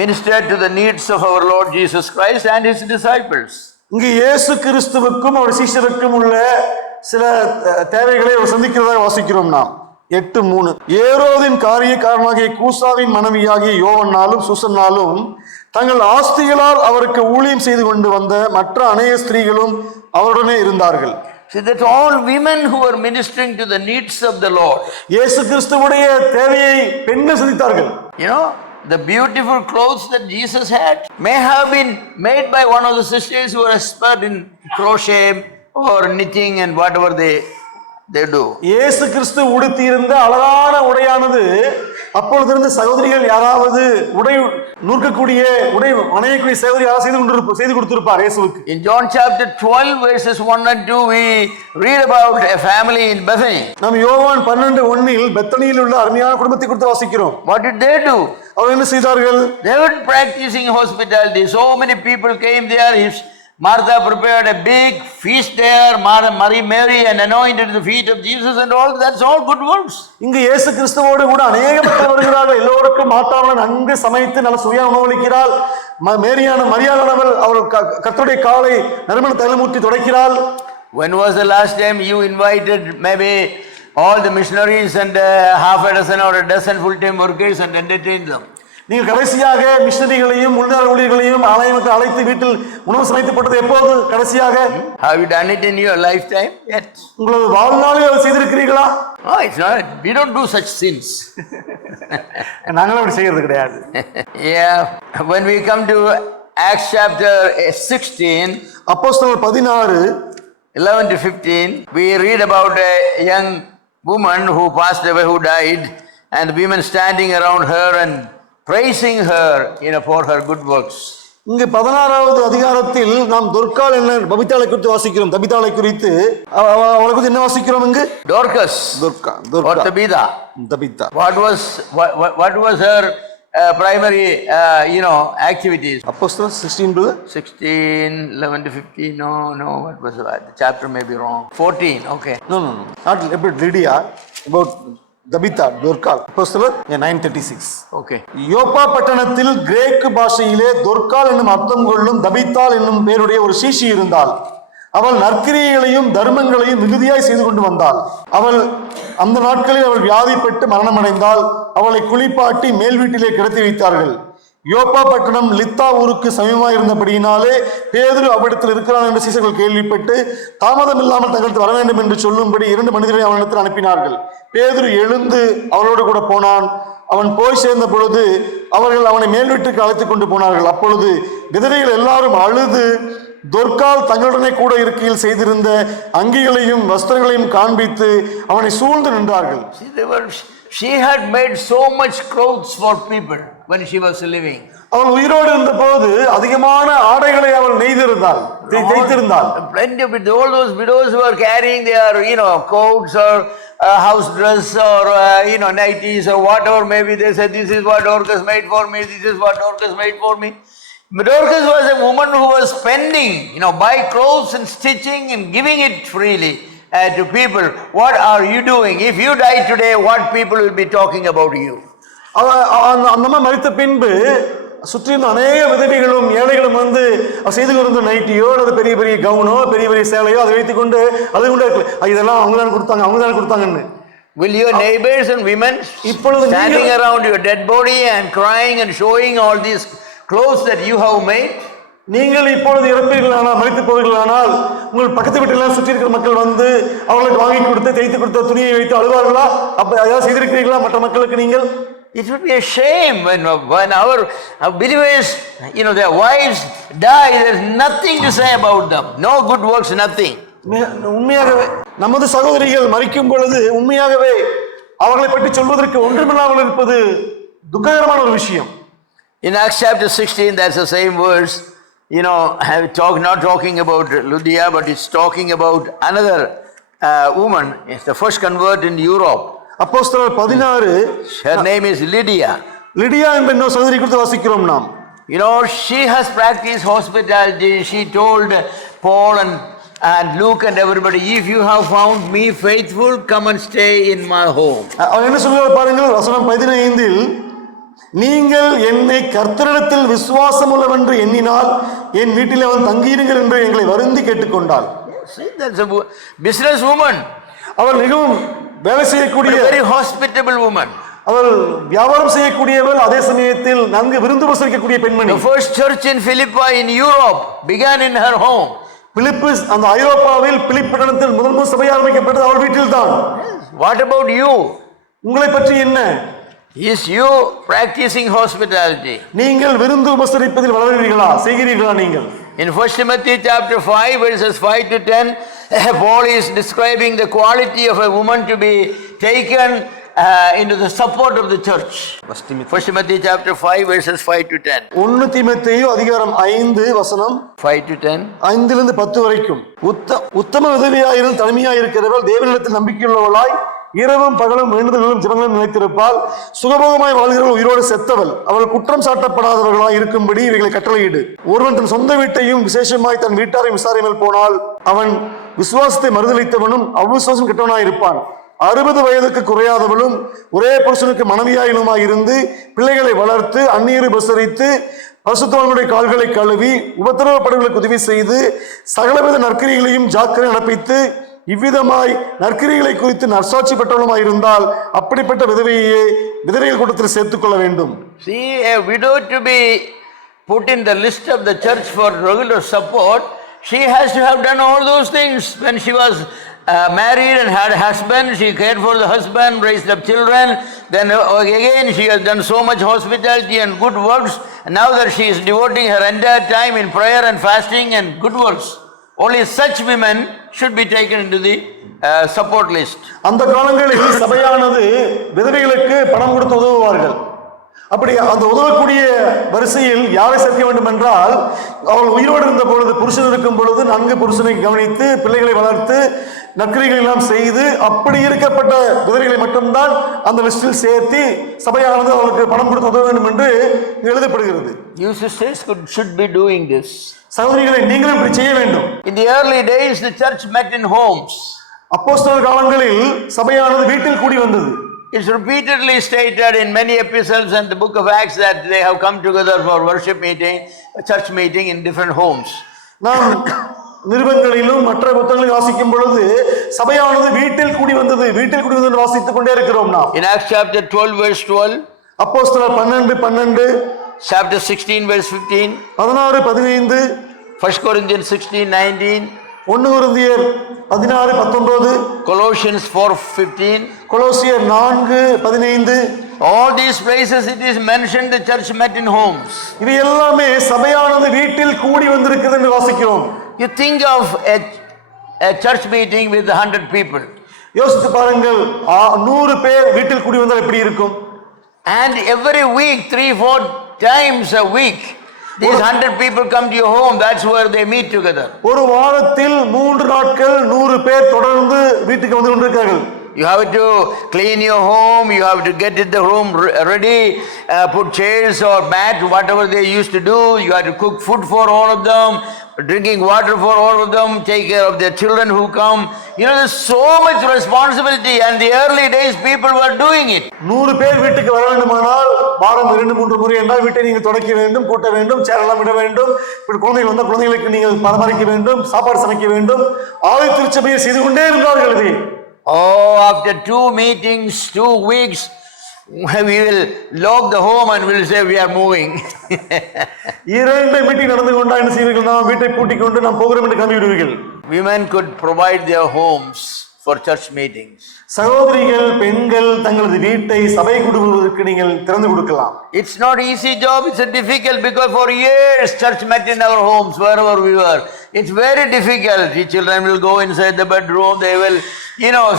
ministered to the needs of our Lord Jesus Christ and his disciples. இங்கு இயேசு கிறிஸ்துவுக்கும் அவர் சீஷருக்கும் உள்ள சில தேவைகளை அவர் சந்திக்கிறதாக வாசிக்கிறோம் நாம். 8:3, ஏரோதின் காரியக்காரனாகிய கூசாவின் மனைவியாகிய யோவன்னாலும் சூசன்னாலும் தங்கள் ஆஸ்திகளால் அவருக்கு ஊழியம் செய்து கொண்டு வந்த மற்ற அநேக ஸ்திரீகளும் அவருடனே இருந்தார்கள். See, that's all women who are ministering to the needs of the Lord. இயேசு கிறிஸ்துவுடைய தேவையை பெண்கள் சந்தித்தார்கள். The beautiful clothes that Jesus had may have been made by one of the sisters who are expert in crochet or knitting and whatever they do. இயேசு கிறிஸ்து உடுத்தி இருந்த அழகான உடையானது அப்பொழுது இருந்த சகோதரிகள் யாராவது உடை நூற்கக்கூடிய உடை அணையக்கூடிய சகோதரி யாராவது செய்து கொடுத்திருப்பார் இயேசுவுக்கு. In John chapter 12 verses 1 and 2 we read about a family in Bethany. நாம் யோவான் 12:1 பெத்தனியில் உள்ள அருமையான குடும்பத்தை குறித்து வாசிக்கிறோம். What did they do? அவர்கள் என்ன செய்தார்கள்? They were practicing hospitality. So many people came there. Martha prepared a big feast there. Mary and anointed the feet of Jesus and all. That's all good works. இங்கு இயேசு கிறிஸ்துவோடு கூட அநேக மக்கள் வருகிறார்கள். எல்லோருக்கும் மாத்தாமல் நன்கு சமைத்து நல்ல சுவையான உணவளிக்கிறாள். மரியாதவள் அவள் கர்த்தருடைய காலை நறுமண தைலம் ஊற்றி துடைக்கிறாள். When was the last time you invited maybe all the missionaries and half a dozen or a dozen full-time workers and entertained them? நீங்கள் கடைசியாக மிஷனரிகளையும் உள்நாட்டு ஊழியர்களையும் ஆலயங்களுக்கு அழைத்து வீட்டில் உணவு சமைத்து போட்டது எப்போது கடைசியாக? Have you done it in your lifetime yet? உங்களது வாழ்நாளில் அதை செய்திருக்கிறீர்களா? Oh, it's not. We don't do such sins. நாங்களும் அப்படி செய்யறது கிடையாது. Yeah, when we come to Acts chapter 16, அப்போஸ்தலர் 16 11 to 15, we read about a young woman who passed away, who died, and the women standing around her and praising her for her good works. இங்கு 16வது அதிகாரத்தில் நாம் துர்காள் என்ற பபித்தாளை குறித்து வாசிக்கிறோம். தபித்தாளை குறித்து அவளை குறித்து என்ன வாசிக்கிறோம்? இங்கு Dorcas, or Tabitha. Tabitha. What was her primary activities? அப்போஸ்தலர் 16 11 to 15. No, what was that? The chapter may be wrong. 14, okay. No, not about Lydia, about Tabitha, Dorcas. அப்போஸ்தலர் 9:36. Okay. யோப்பா பட்டணத்தில் கிரேக்கு பாஷையிலே துர்காள் என்னும் அர்த்தம் கொள்ளும் தபித்தாள் என்னும் பேருடைய ஒரு சீஷி இருந்தாள். அவள் நற்கிரியைகளையும் தர்மங்களையும் மிகுதியாய் செய்து கொண்டு வந்தாள். அந்த நாட்களில் அவள் வியாதிப்பட்டு மரணமடைந்தாள். அவளை குளிப்பாட்டி மேல் வீட்டிலே கிடத்தி வைத்தார்கள். யோப்பா பட்டணம் லித்தா ஊருக்கு சமீபமாக இருந்தபடியினாலே பேதுரு அவ்விடத்தில் இருக்கிறான் என்று சீசர்கள் கேள்விப்பட்டு தாமதம் இல்லாமல் தங்களுக்கு வர வேண்டும் என்று சொல்லும்படி 2 மனிதரை அவனிடத்தில் அனுப்பினார்கள். பேதுரு எழுந்து அவளோடு கூட போனான். அவன் போய் சேர்ந்த பொழுது அவர்கள் அவனை மேல் வீட்டுக்கு அழைத்துக் கொண்டு போனார்கள். அப்பொழுது விதவைகள் எல்லாரும் அழுது தொர்க்கால் தங்களுடனே கூட இருக்கையில் செய்திருந்த அங்கிகளையும் வஸ்திரங்களையும் காண்பித்து அவனை சூழ்ந்து நின்றார்கள். She had made so much clothes for people when she was living. அவள் உயிரோடு இருந்த போது அதிகமான ஆடைகளை அவள் தைத்திருந்தாள். Plenty of all those widows who are carrying their coats or house dress or nighties or whatever, maybe they said, this is what Dorcas made for me, this is what Dorcas made for me. But Dorcas was a woman who was spending, buy clothes and stitching and giving it freely to people. What are you doing? If you die today, what people will be talking about you? அந்த மாதிரி மரித்த பின்பு சுற்றி இருந்த அநேக விதவைகளும் ஏழைகளும் வந்து செய்து கொண்டு நைட்டியோ அல்லது பெரிய பெரிய கவுனோ பெரிய பெரிய சேலையோ அதை வைத்துக் கொண்டு அது கொண்டு இதெல்லாம் அவங்க தான் கொடுத்தாங்கன்னு. Will your neighbors and women standing around your dead body and crying and showing all these clothes that you have made? நீங்கள் இப்பொழுது இறப்பீர்களானால், மரித்து போவீர்களானால், உங்கள் பக்கத்து வீட்டில் சுற்றி இருக்கிற மக்கள் வந்து அவர்களுக்கு வாங்கி கொடுத்து தைத்து கொடுத்த துணியை வைத்து அழுவார்களா? அப்ப ஏதாவது செய்திருக்கிறீர்களா மற்ற மக்களுக்கு நீங்கள்? It would be a shame when our believers, their wives die, there's nothing to say about them. No good works, nothing. உண்மையாகவே நமது சகோதரிகள் மரிக்கும் பொழுது உண்மையாகவே அவர்களை பற்றி சொல்வதற்கு ஒன்றுமில்லாமல் இருப்பது துக்ககரமான ஒரு விஷயம். In Acts chapter 16, that's the same verse. Not talking about Lydia, but it's talking about another woman. It's the first convert in Europe. அப்போஸ்தலர் 16. Her name is Lydia. Lydia என்ற இன்னொரு சகோதரி குறித்து வாசிக்கிறோம் நாம். She has practiced hospitality. She told Paul and Luke and everybody, if you have found me faithful, come and stay in my home. அவர் என்ன சொல்றார் பாருங்கள், வசனம் 15. நீங்கள் என்னை கர்த்தரிடத்தில் விசுவாசம் உள்ளவென்று எண்ணினால் என் வீட்டில் அவன் தங்கியிருங்கள் என்று எங்களை வருந்தி கேட்டுக்கொண்டாள். That's a business woman. அவள் மிகவும் வேலை செய்யக்கூடிய, very hospitable woman. அவள் வியாபாரம் செய்யக்கூடியவள், அதே சமயத்தில் நன்கு விருந்து உபசரிக்கக்கூடிய பெண்மணி. The first church in Philippi in Europe began in her home. பிலிப்பிஸ், அந்த ஐரோப்பாவில் பிலிப் பட்டணத்தில் முதல் சபை ஆரம்பிக்கப்பட்டது அவள் வீட்டில் தான். What about you? உங்களை பற்றி என்ன? Is you practicing hospitality? நீங்கள் விருந்து உபசரிப்பதில் வளர்கிறீர்களா, செய்கிறீர்களா நீங்கள்? In 1 Timothy chapter 5 verses 5 to 10, Paul is describing the quality of a woman to be taken into the support of the church. 1 Timothy chapter 5 verses 5 to 10. 1 தீமோத்தேயு அதிகாரம் 5 வசனம் 5 to 10. 5 லிருந்து 10 வரைக்கும். உத்தம உதவியாயிருந்து தனிமையாய் இருக்கிறவள் தேவனிடத்தில் நம்பிக்கையுள்ளவளாய் இரவும் பகலும் வேண்டுதல்களும் ஜெபங்களும் நிலைத்திருப்பாள். சுகபோகமாய் வாழ்கிறவள் உயிரோடு செத்தவள். அவள் குற்றம் சாட்டப்படாதவர்களாய் இருக்கும்படி இவைகளை கட்டளையிடு. ஒருவன் தன் சொந்த வீட்டையும் விசேஷமாய் தன் வீட்டாரையும் விசாரியாமல் போனால் அவன் விசுவாசத்தை மறுதலித்தவனும் அவ்விசுவாசம் கெட்டவனாய் இருப்பான். 60 வயதுக்கு குறையாதவளும் ஒரே புருஷனுக்கு மனைவியாயினுமாய் இருந்து பிள்ளைகளை வளர்த்து அந்நியரை உபசரித்து பரிசுத்தவான்களுடைய கால்களை கழுவி உபத்திரவப்படுகளுக்கு உதவி செய்து சகலவித நற்கிரிகளையும் ஜாக்கிரை நடப்பித்து இவ்விதமாய் நற்கிரிகளை குறித்து நற்சாட்சி பெற்றவளுமாய் இருந்தால் அப்படிப்பட்ட விதவைகள் கூட்டத்தில் சேர்த்துக் கொள்ள வேண்டும். See, a widow to be put in the list of the church for regular support, she has to have done all those things. When she was married and had a husband, she cared for the husband, raised up children. Then again she has done so much hospitality and good works. And now that she is devoting her entire time in prayer and fasting and good works. Only such women should be taken into the support list. அந்த காலங்களில் சபையானது விதவைகளுக்கு பணம் கொடுத்து உதவுவார்கள். அப்படி அந்த உதவக்கூடிய வரிசையில் யாரை சேர்க்க வேண்டும் என்றால், அவள் உயிரோடு இருந்த பொழுது, புருஷன் இருக்கும் பொழுது நன்கு புருஷனை கவனித்து பிள்ளைகளை வளர்த்து நற்கிரிகளை எல்லாம் செய்து அப்படி இருக்கப்பட்ட விதவைகளை மட்டும்தான் அந்த லிஸ்டில் சேர்த்து சபையானது அவளுக்கு பணம் கொடுத்து உதவ வேண்டும் என்று எழுதப்படுகிறது. You sisters should be doing this. சகோதரிகளை நீங்களும் இப்படி செய்ய வேண்டும். In the early days the church met in homes. அப்போஸ்தலர் காலங்களில் சபையானது வீட்டில் கூடி வந்தது. It's repeatedly stated in many epistles and the book of Acts that they have come together for worship meeting, church meeting in different homes. நாம் நிருபங்களிலும் மற்ற புத்தகங்களில் வாசிக்கும் பொழுது சபையானது வீட்டில் கூடி வந்தது வாசித்துக் கொண்டே இருக்கிறோம் நாம். In Acts chapter 12 verse 12, அப்போஸ்தலர் 12 chapter 16 verse 15, 16-15, 1 Corinthians 16-19, 1 கொரிந்தியர் 16-19, Colossians 4:15, கொலோசியர் 4:15, All these places it is mentioned the church met in homes. இது எல்லாமே சபையானது வீட்டில் கூடி வந்திருக்குது என்று வாசிக்கிறோம். You think of a church meeting with 100 people. யோசித்து பாருங்கள், 100 பேர் வீட்டில் கூடி வந்தால் எப்படி இருக்கும்? And every week 3-4 times a week these 100 people come to your home. That's where they meet together. ஒரு வாரத்தில் 3 நாட்கள் 100 பேர் தொடர்ந்து வீட்டுக்கு வந்து கொண்டிருக்கிறார்கள். You have to clean your home, you have to get the room ready, put chairs or mat, whatever they used to do. You have to cook food for all of them, drinking water for all of them, take care of their children who come. You know, there's so much responsibility, and the early days people were doing it. 100 பேர் வீட்டுக்கு வர வேண்டுமானால் வாரம் 2-3 முறை என்றால் வீட்டை நீங்கள் துடைக்க வேண்டும், கூட்ட வேண்டும், சேரெல்லாம் விட வேண்டும். இப்படி குழந்தைகள் வந்தால் குழந்தைகளுக்கு நீங்கள் பராமரிக்க வேண்டும், சாப்பாடு சமைக்க வேண்டும். ஆலய திருச்சபையை செய்து கொண்டே இருந்தார்கள். இது Oh, after 2 meetings, 2 weeks, we will lock the home and we'll say we are moving. 2 meeting நடந்து கொண்டா என்ன செய்வீர்கள்? நாம் வீட்டை பூட்டிக் கொண்டு நாம் போகிறோம் என்று கிளம்பி விடுவீர்கள். Women could provide their homes for church meetings. சகோதரிகள், பெண்கள் தங்களது வீட்டை சபை கூடுவதற்கு நீங்கள் திறந்து கொடுக்கலாம். It's not easy job, it's a difficult, because for years church met in our homes wherever we were. It's very difficult. The children will go inside the bedroom, they will,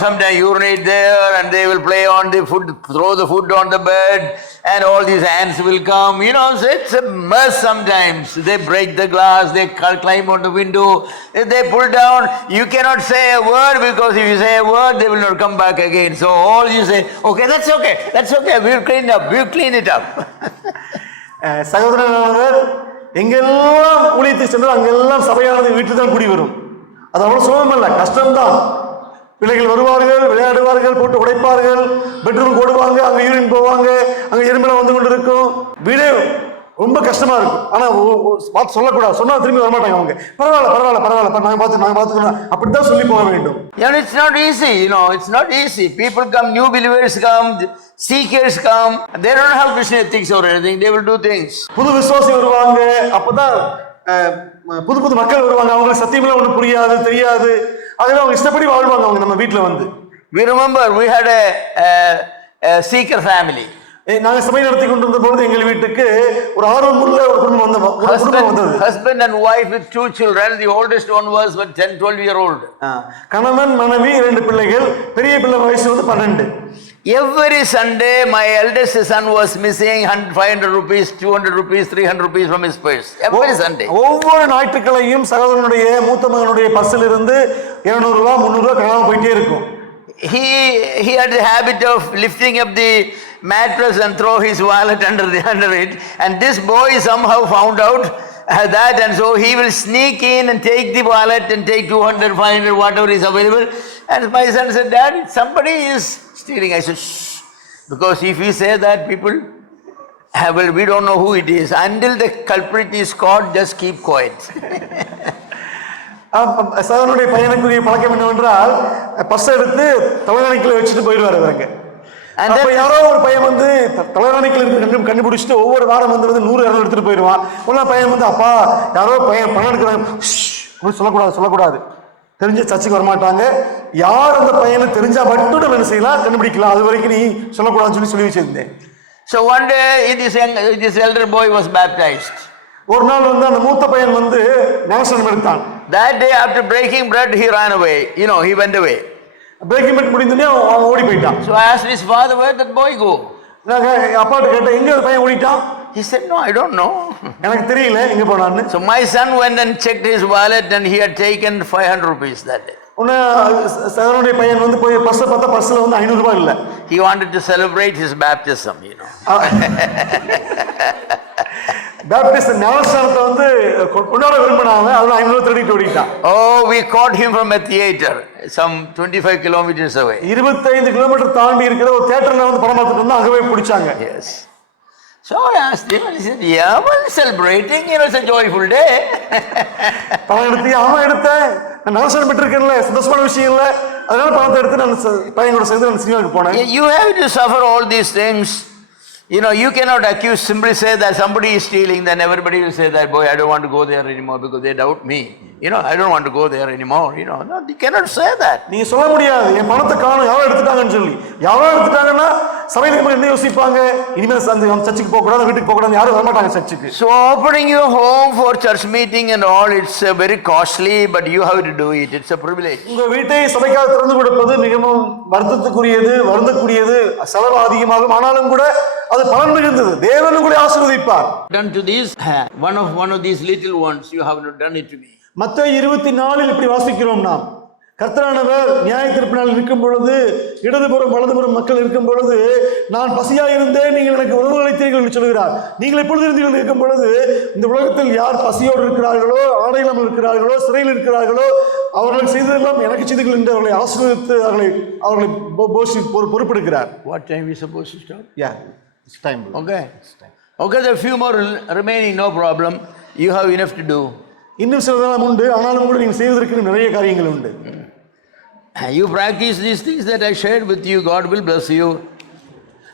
sometimes urinate there, and they will play on the food, throw the food on the bed, and all these ants will come. So it's a mess sometimes. They break the glass, they climb on the window, they pull down. You cannot say a word, because if you say a word, they will not come back again. So all you say, okay, that's okay, we'll clean it up. சகோதரனானவர் எங்கெல்லாம் ஊழியத்துக்கு சென்றால் அங்கெல்லாம் சபையானது வீட்டில் தான் கூடி வரும். அது அவ்வளவு சுலபமல்ல, கஷ்டம்தான். பிள்ளைகள் வருவார்கள், விளையாடுவார்கள், போட்டு உடைப்பார்கள், பெட்ரூம் போடுவாங்க, அங்க யூரின் போவாங்க, அங்க எறும்பெல்லாம் வந்து கொண்டு இருக்கும். வீடே ரொம்ப கஷ்டமா இருக்கும். ஆனா பார்த்து சொல்லக்கூடாது, சொன்னா திரும்பி வரமாட்டாங்க அவங்க. பரவாயில்ல நாங்க பார்த்துக்கலாம், அப்படித்தான் சொல்லி போக வேண்டும். It's not easy, it's not easy. People come, new believers come, seekers come. They don't have Christian ethics or anything, they will do things. புது விசுவாசி வருவாங்க, அப்பதான் புது மக்கள் வருவாங்க. அவங்களுக்கு சத்தியமெல்லாம் ஒன்றும் புரியாது, தெரியாது. அதெல்லாம் அவங்க இஷ்டப்படி வாழ்வாங்க. அவங்க நம்ம வீட்டில் வந்து we remember we had a seeker family. நாங்க சபை நடத்தி கொண்டிருந்த பொழுது எங்கள் வீட்டுக்கு ஒரு ஆர்வமுள்ள ஒரு குடும்பம் வந்தது. Husband and wife with 2 children. The oldest one was 10-12 year old. கணவன், மனைவி, 2 பிள்ளைகள். பெரிய பிள்ளை வயசு வந்து 12. Every Sunday my eldest son was missing 500 rupees, 200 rupees, 300 rupees from his purse. Every Sunday. ஒவ்வொரு ஞாயிற்றுக்கிழமையும் சகோதரனுடைய மூத்த மகனுடைய பர்ஸில் இருந்து 200 ரூபாய் 300 ரூபாய் காணாம போயிட்டே இருக்கும். He had the habit of lifting up the mattress and throw his wallet under it, and this boy somehow found out that, and so he will sneak in and take the wallet and take 200, 500, whatever is available. And my son said, Dad, somebody is stealing. I said, shh, because if we say that, people we don't know who it is. Until the culprit is caught, just keep quiet. சகோதரனுடைய பையனுக்குரிய பழக்கம் என்னவென்றால் purse எடுத்து தலைவணிக்குள்ள வச்சுட்டு போயிடுவாரு அவருங்க. அப்ப யாரோ ஒரு பையன் வந்து தலைவணிக்குள்ள இருந்து கண்டுபிடிச்சிட்டு ஒவ்வொரு வாரம் வந்து 100-200 எடுத்துட்டு போயிடுவான். உள்ள பையன் வந்து, அப்பா யாரோ பையன் பணம் எடுக்கிறாங்க, சொல்லக்கூடாது, தெரிஞ்ச சர்ச்சுக்கு வரமாட்டாங்க. யார் அந்த பையனை தெரிஞ்சா மட்டும் நம்ம என்ன செய்யலாம், கண்டுபிடிக்கலாம். அது வரைக்கும் நீ சொல்லக்கூடாதுன்னு சொல்லி வச்சிருந்தேன். So one day this elder boy was baptized. ஒரு நாள் வந்து அந்த மூத்த பையன் வந்து ஞானஸ்நானம் எடுத்தான். That day after breaking bread he ran away. He went away. Breaking bread முடிந்தோடனே அவன் ஓடி போயிட்டான். So I asked his father, where did that boy go? நான் அப்பாட்ட கேட்டேன், எங்க அந்த பையன் ஓடிட்டான்? He said, no, I don't know. எனக்கு தெரியல எங்க போனான்னு. So my son went and checked his wallet and he had taken 500 rupees that day. உன்ன சகோதரனுடைய பையன் வந்து போய் பர்ஸ் பார்த்தா பர்ஸ்ல வந்து 500 ரூபாய் இல்ல. He wanted to celebrate his baptism, baptist ஞானஸ்நானத்தை வந்து கொண்டாட விரும்பினாங்க. அதனால 500 திருடிட்டு ஓடிட்டான். Oh, we caught him from a theater some 25 kilometers away. 25 kilometre தாண்டி இருக்கிற ஒரு தியேட்டர்ல வந்து படம் பார்த்துட்டு இருந்தா அங்க போய் பிடிச்சாங்க. Yes. So I asked him and he said, yeah, well, celebrating, it's a joyful day. பணம் எடுத்து அவன் எடுத்தேன், நான் ஞானஸ்நானம் பெற்றிருக்கேன்ல, சந்தோஷமான விஷயம் இல்ல, அதனால பணத்தை எடுத்து நான் பையனோட சேர்ந்து நான் சினிமாவுக்கு போனேன். You have to suffer all these things. You cannot accuse, simply say that somebody is stealing, then everybody will say that, boy, I don't want to go there anymore because they doubt me. I don't want to go there anymore. No, you cannot say that. நீ சொல்ல முடியாது, என் பணத்தை காணோம், யாரோ எடுத்துட்டாங்கன்னு சொல்லி. யாரோ எடுத்துட்டாங்கன்னா சபையில நம்ம என்ன யோசிப்பாங்க, இனிமேல் சர்ச்சுக்கு போக கூடாது, வீட்டுக்கு போக கூடாது, யாரும் வர மாட்டாங்க சர்ச்சுக்கு. So opening your home for church meeting and all, it's very costly, but you have to do it. It's a privilege. உங்க வீட்டை சபைக்காக திறந்து கொடுப்பது மிகவும் வருத்தத்துக்குரியது, வருந்தக்கூடியது, செலவு அதிகமாகும். ஆனாலும் கூட அது பலன் மிகுந்தது. தேவன் உங்களை ஆசீர்வதிப்பார். Done to these one of these little ones, you have not done it to me. மத்தேயு 24 இப்படி வாசிக்கிறோம் நாம். கர்த்தரானவர் நியாய தீர்ப்பினால் இருக்கும் பொழுது, இடதுபுறம் வலதுபுறம் மக்கள் இருக்கும் பொழுது, நான் பசியாக இருந்தேன், நீங்கள் எனக்கு உணவு அளித்தீர்கள் என்று சொல்கிறார். நீங்கள் எப்பொழுது இருந்தீர்கள் இருக்கும் பொழுது, இந்த உலகத்தில் யார் பசியோடு இருக்கிறார்களோ, ஆடை இல்லாமல் இருக்கிறார்களோ, சிறையில் இருக்கிறார்களோ, அவர்கள் செய்ததெல்லாம் எனக்கு செய்தீர்கள் என்று அவர்களை ஆசீர்வதித்து அவர்களை பொறுப்பெடுக்கிறார். What time we supposed to stop? Yeah, it's time. Okay. Okay, there are few more remaining, no problem. You have enough to do. இன்னும் சில நேரம் உண்டு, ஆனாலும் கூட நீங்கள் செய்வதற்கு நிறைய காரியங்கள் உண்டு. You practice these things that I shared with you, God will bless you.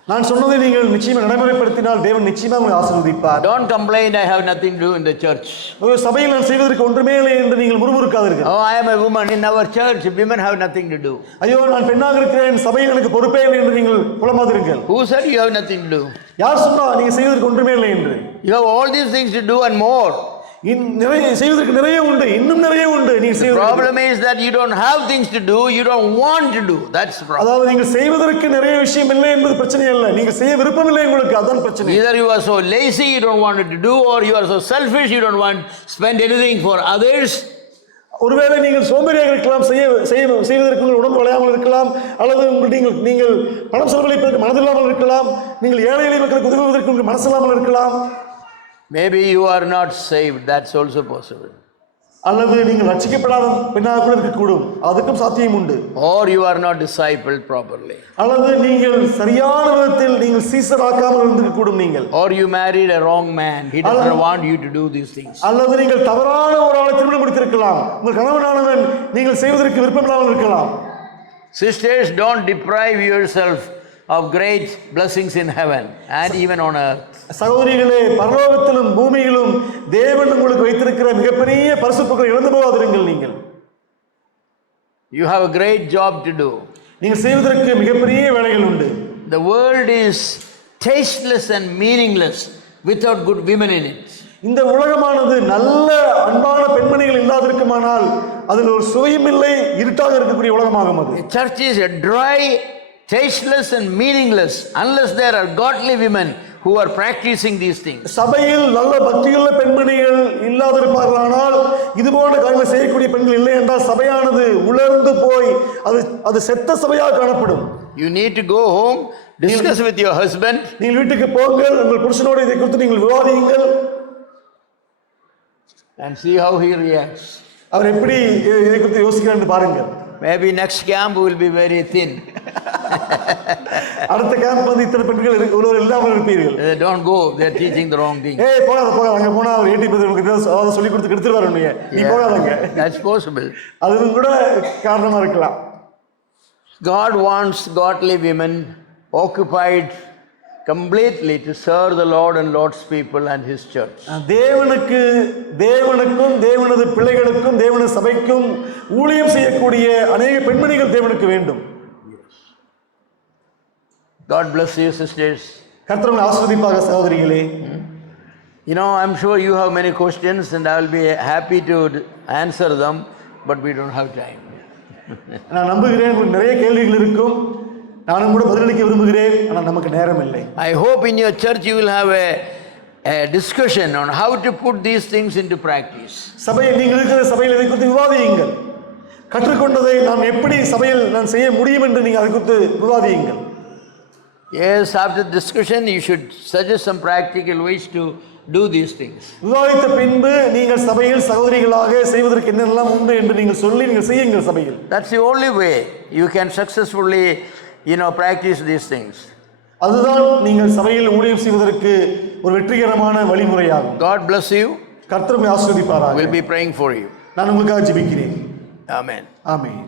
நான் சொன்னதை நீங்கள் நிச்சயமாக நடைமுறைப்படுத்தினால் தேவன் நிச்சயமாக உங்களை ஆசீர்வதிப்பார். Don't complain, I have nothing to do in the church. சபையில் நான் செய்வதற்கு ஒன்றுமே இல்லை என்று நீங்கள் முறுமுறுக்காதீர்கள். Oh, I am a woman, in our church women have nothing to do. ஐயோ, நான் பெண்ணாக இருக்கிறேன், சபையில் எனக்கு பொறுப்பே இல்லை என்று நீங்கள் புலம்பாதீர்கள். Who said you have nothing to do? யார் சொன்னா நீங்க செய்வதற்கு ஒன்றுமே இல்லை என்று? You have all these things to do and more. நிறைய செய்வதற்கு நிறைய உண்டு, இன்னும் நிறைய உண்டு. நீங்க செய்வதற்கு problem is that you don't have things to do, you don't want to do. That's the problem. அதாவது நீங்கள் செய்வதற்கு நிறைய விஷயம் இல்லை என்பது பிரச்சனை இல்லை, நீங்க செய்ய விருப்பம் இல்லை உங்களுக்கு, அதான் பிரச்சனை. Either you are so lazy you don't want to do, or you are so selfish you don't want to spend anything for others. ஒருவேளை நீங்கள் சோம்பேறியாக இருக்கலாம், செய்வதற்கு உடம்பு விளையாமல் இருக்கலாம், அல்லது நீங்கள் பணம் செலவழிப்பதற்கு மனதில்லாமல் இருக்கலாம், நீங்கள் ஏழை எளிய மக்களுக்கு உதவுவதற்கு உங்களுக்கு மனசில்லாமல் இருக்கலாம். Maybe you are not saved, that's also possible. அல்லது நீங்கள் ரட்சிக்கப்படாத பெண்ணாக கூட இருக்கக்கூடும், அதுக்கும் சாத்தியம் உண்டு. Or you are not discipled properly. அல்லது நீங்கள் சரியான விதத்தில் நீங்கள் சீசராக்காமல் இருந்திருக்கக்கூடும் நீங்கள். Or you married a wrong man, he doesn't want you to do these things. அல்லது நீங்கள் தவறான ஒரு ஆளை திருமணம் முடித்திருக்கலாம், உங்கள் கணவனானவன் நீங்கள் செய்வதற்கு விருப்பமில்லாமல் இருக்கலாம். Sisters, don't deprive yourself of great blessings in heaven and even on earth. சகோதரிகளே, பரலோகத்திலும் பூமியிலும் தேவன் உங்களுக்கு வைத்திருக்கிற மிகப்பெரிய பரிசுத்தங்களை இழந்து போகாதீர்கள். நீங்கள் You have a great job to do. நீங்கள் செய்வதற்கு மிகப்பெரிய வேலைகள் உண்டு. The world is tasteless and meaningless without good women in it. இந்த உலகமானது நல்ல அன்பான பெண்மணிகள் இல்லாதிருக்குமானால் அதில் ஒரு சுவையும் இல்லை, இருட்டாக இருக்கக்கூடிய உலகமாகும் அது. The church is a dry, tasteless and meaningless unless there are godly women who are practicing these things. சபையில் நல்ல பக்தியுள்ள பெண்மணிகள் இல்லாதிருப்பார்களானால், இது போன்ற காரியங்களை செய்யக்கூடிய பெண்கள் இல்லை என்றால் சபையானது உலர்ந்து போய் அது செத்த சபையாக காணப்படும். You need to go home, discuss with your husband. நீங்கள் வீட்டுக்கு போங்கள், உங்கள் புருஷனோடு இதை குறித்து நீங்கள் விவாதியுங்கள். And see how he reacts. அவர் எப்படி இதை குறித்து யோசிக்கிறார் என்று பாருங்கள். Maybe next camp will be very thin. அடுத்த கேம்ப் வந்து இத்தனை பெண்கள் உள்ளவர் இல்லாமல் இருப்பீர்கள். Don't go, they are teaching the wrong thing. போகாத அங்க போனா அவர் 80% உங்களுக்கு சொல்லி கொடுத்து கெடுத்துருவாரு நீ போகாதங்க. That's possible. அதுவும் கூட காரணமா இருக்கலாம். God wants godly women occupied completely to serve the Lord and Lord's people and His church. தேவனுக்கும் தேவனது பிள்ளைகளுக்கும் தேவனது சபைக்கும் ஊழியம் செய்யக்கூடிய அநேக பெண்மணிகள் தேவனுக்கு வேண்டும். God bless you, sisters. கர்த்தர் உங்களை ஆசீர்வதிப்பாக சகோதரிகளே. You know, I'm sure you have many questions and I will be happy to answer them, but we don't have time. நான் நம்புகிறேன் உங்களுக்கு நிறைய கேள்விகள் இருக்கும், நானும் கூட பதிலளிக்க விரும்புகிறேன், ஆனால் நமக்கு நேரம் இல்லை. I hope in your church you will have a discussion on how to put these things into practice. சபையில் நீங்கள் இருக்கிற சபையில் இதை குறித்து விவாதியுங்கள். கற்றுக்கொண்டதை நாம் எப்படி சபையில் நான் செய்ய முடியும் என்று நீங்கள் அதை குறித்து விவாதியுங்கள். Yes, after discussion you should suggest some practical ways to do these things. விவாதித்த பின்பு நீங்கள் சபையில் சகோதரிகளாக செய்வதற்கு என்னெல்லாம் உண்டு என்று நீங்கள் சொல்லி நீங்கள் செய்யுங்கள் சபையில். That's the only way you can successfully practice these things. அதுதான் நீங்கள் சபையில் ஊழியம் செய்வதற்கு ஒரு வெற்றிகரமான வழிமுறையாகும். God bless you. கர்த்தர் உங்களை ஆசீர்வதிப்பாராக. We'll be praying for you. நான் உங்களுக்காக ஜெபிக்கிறேன். Amen. ஆமென்.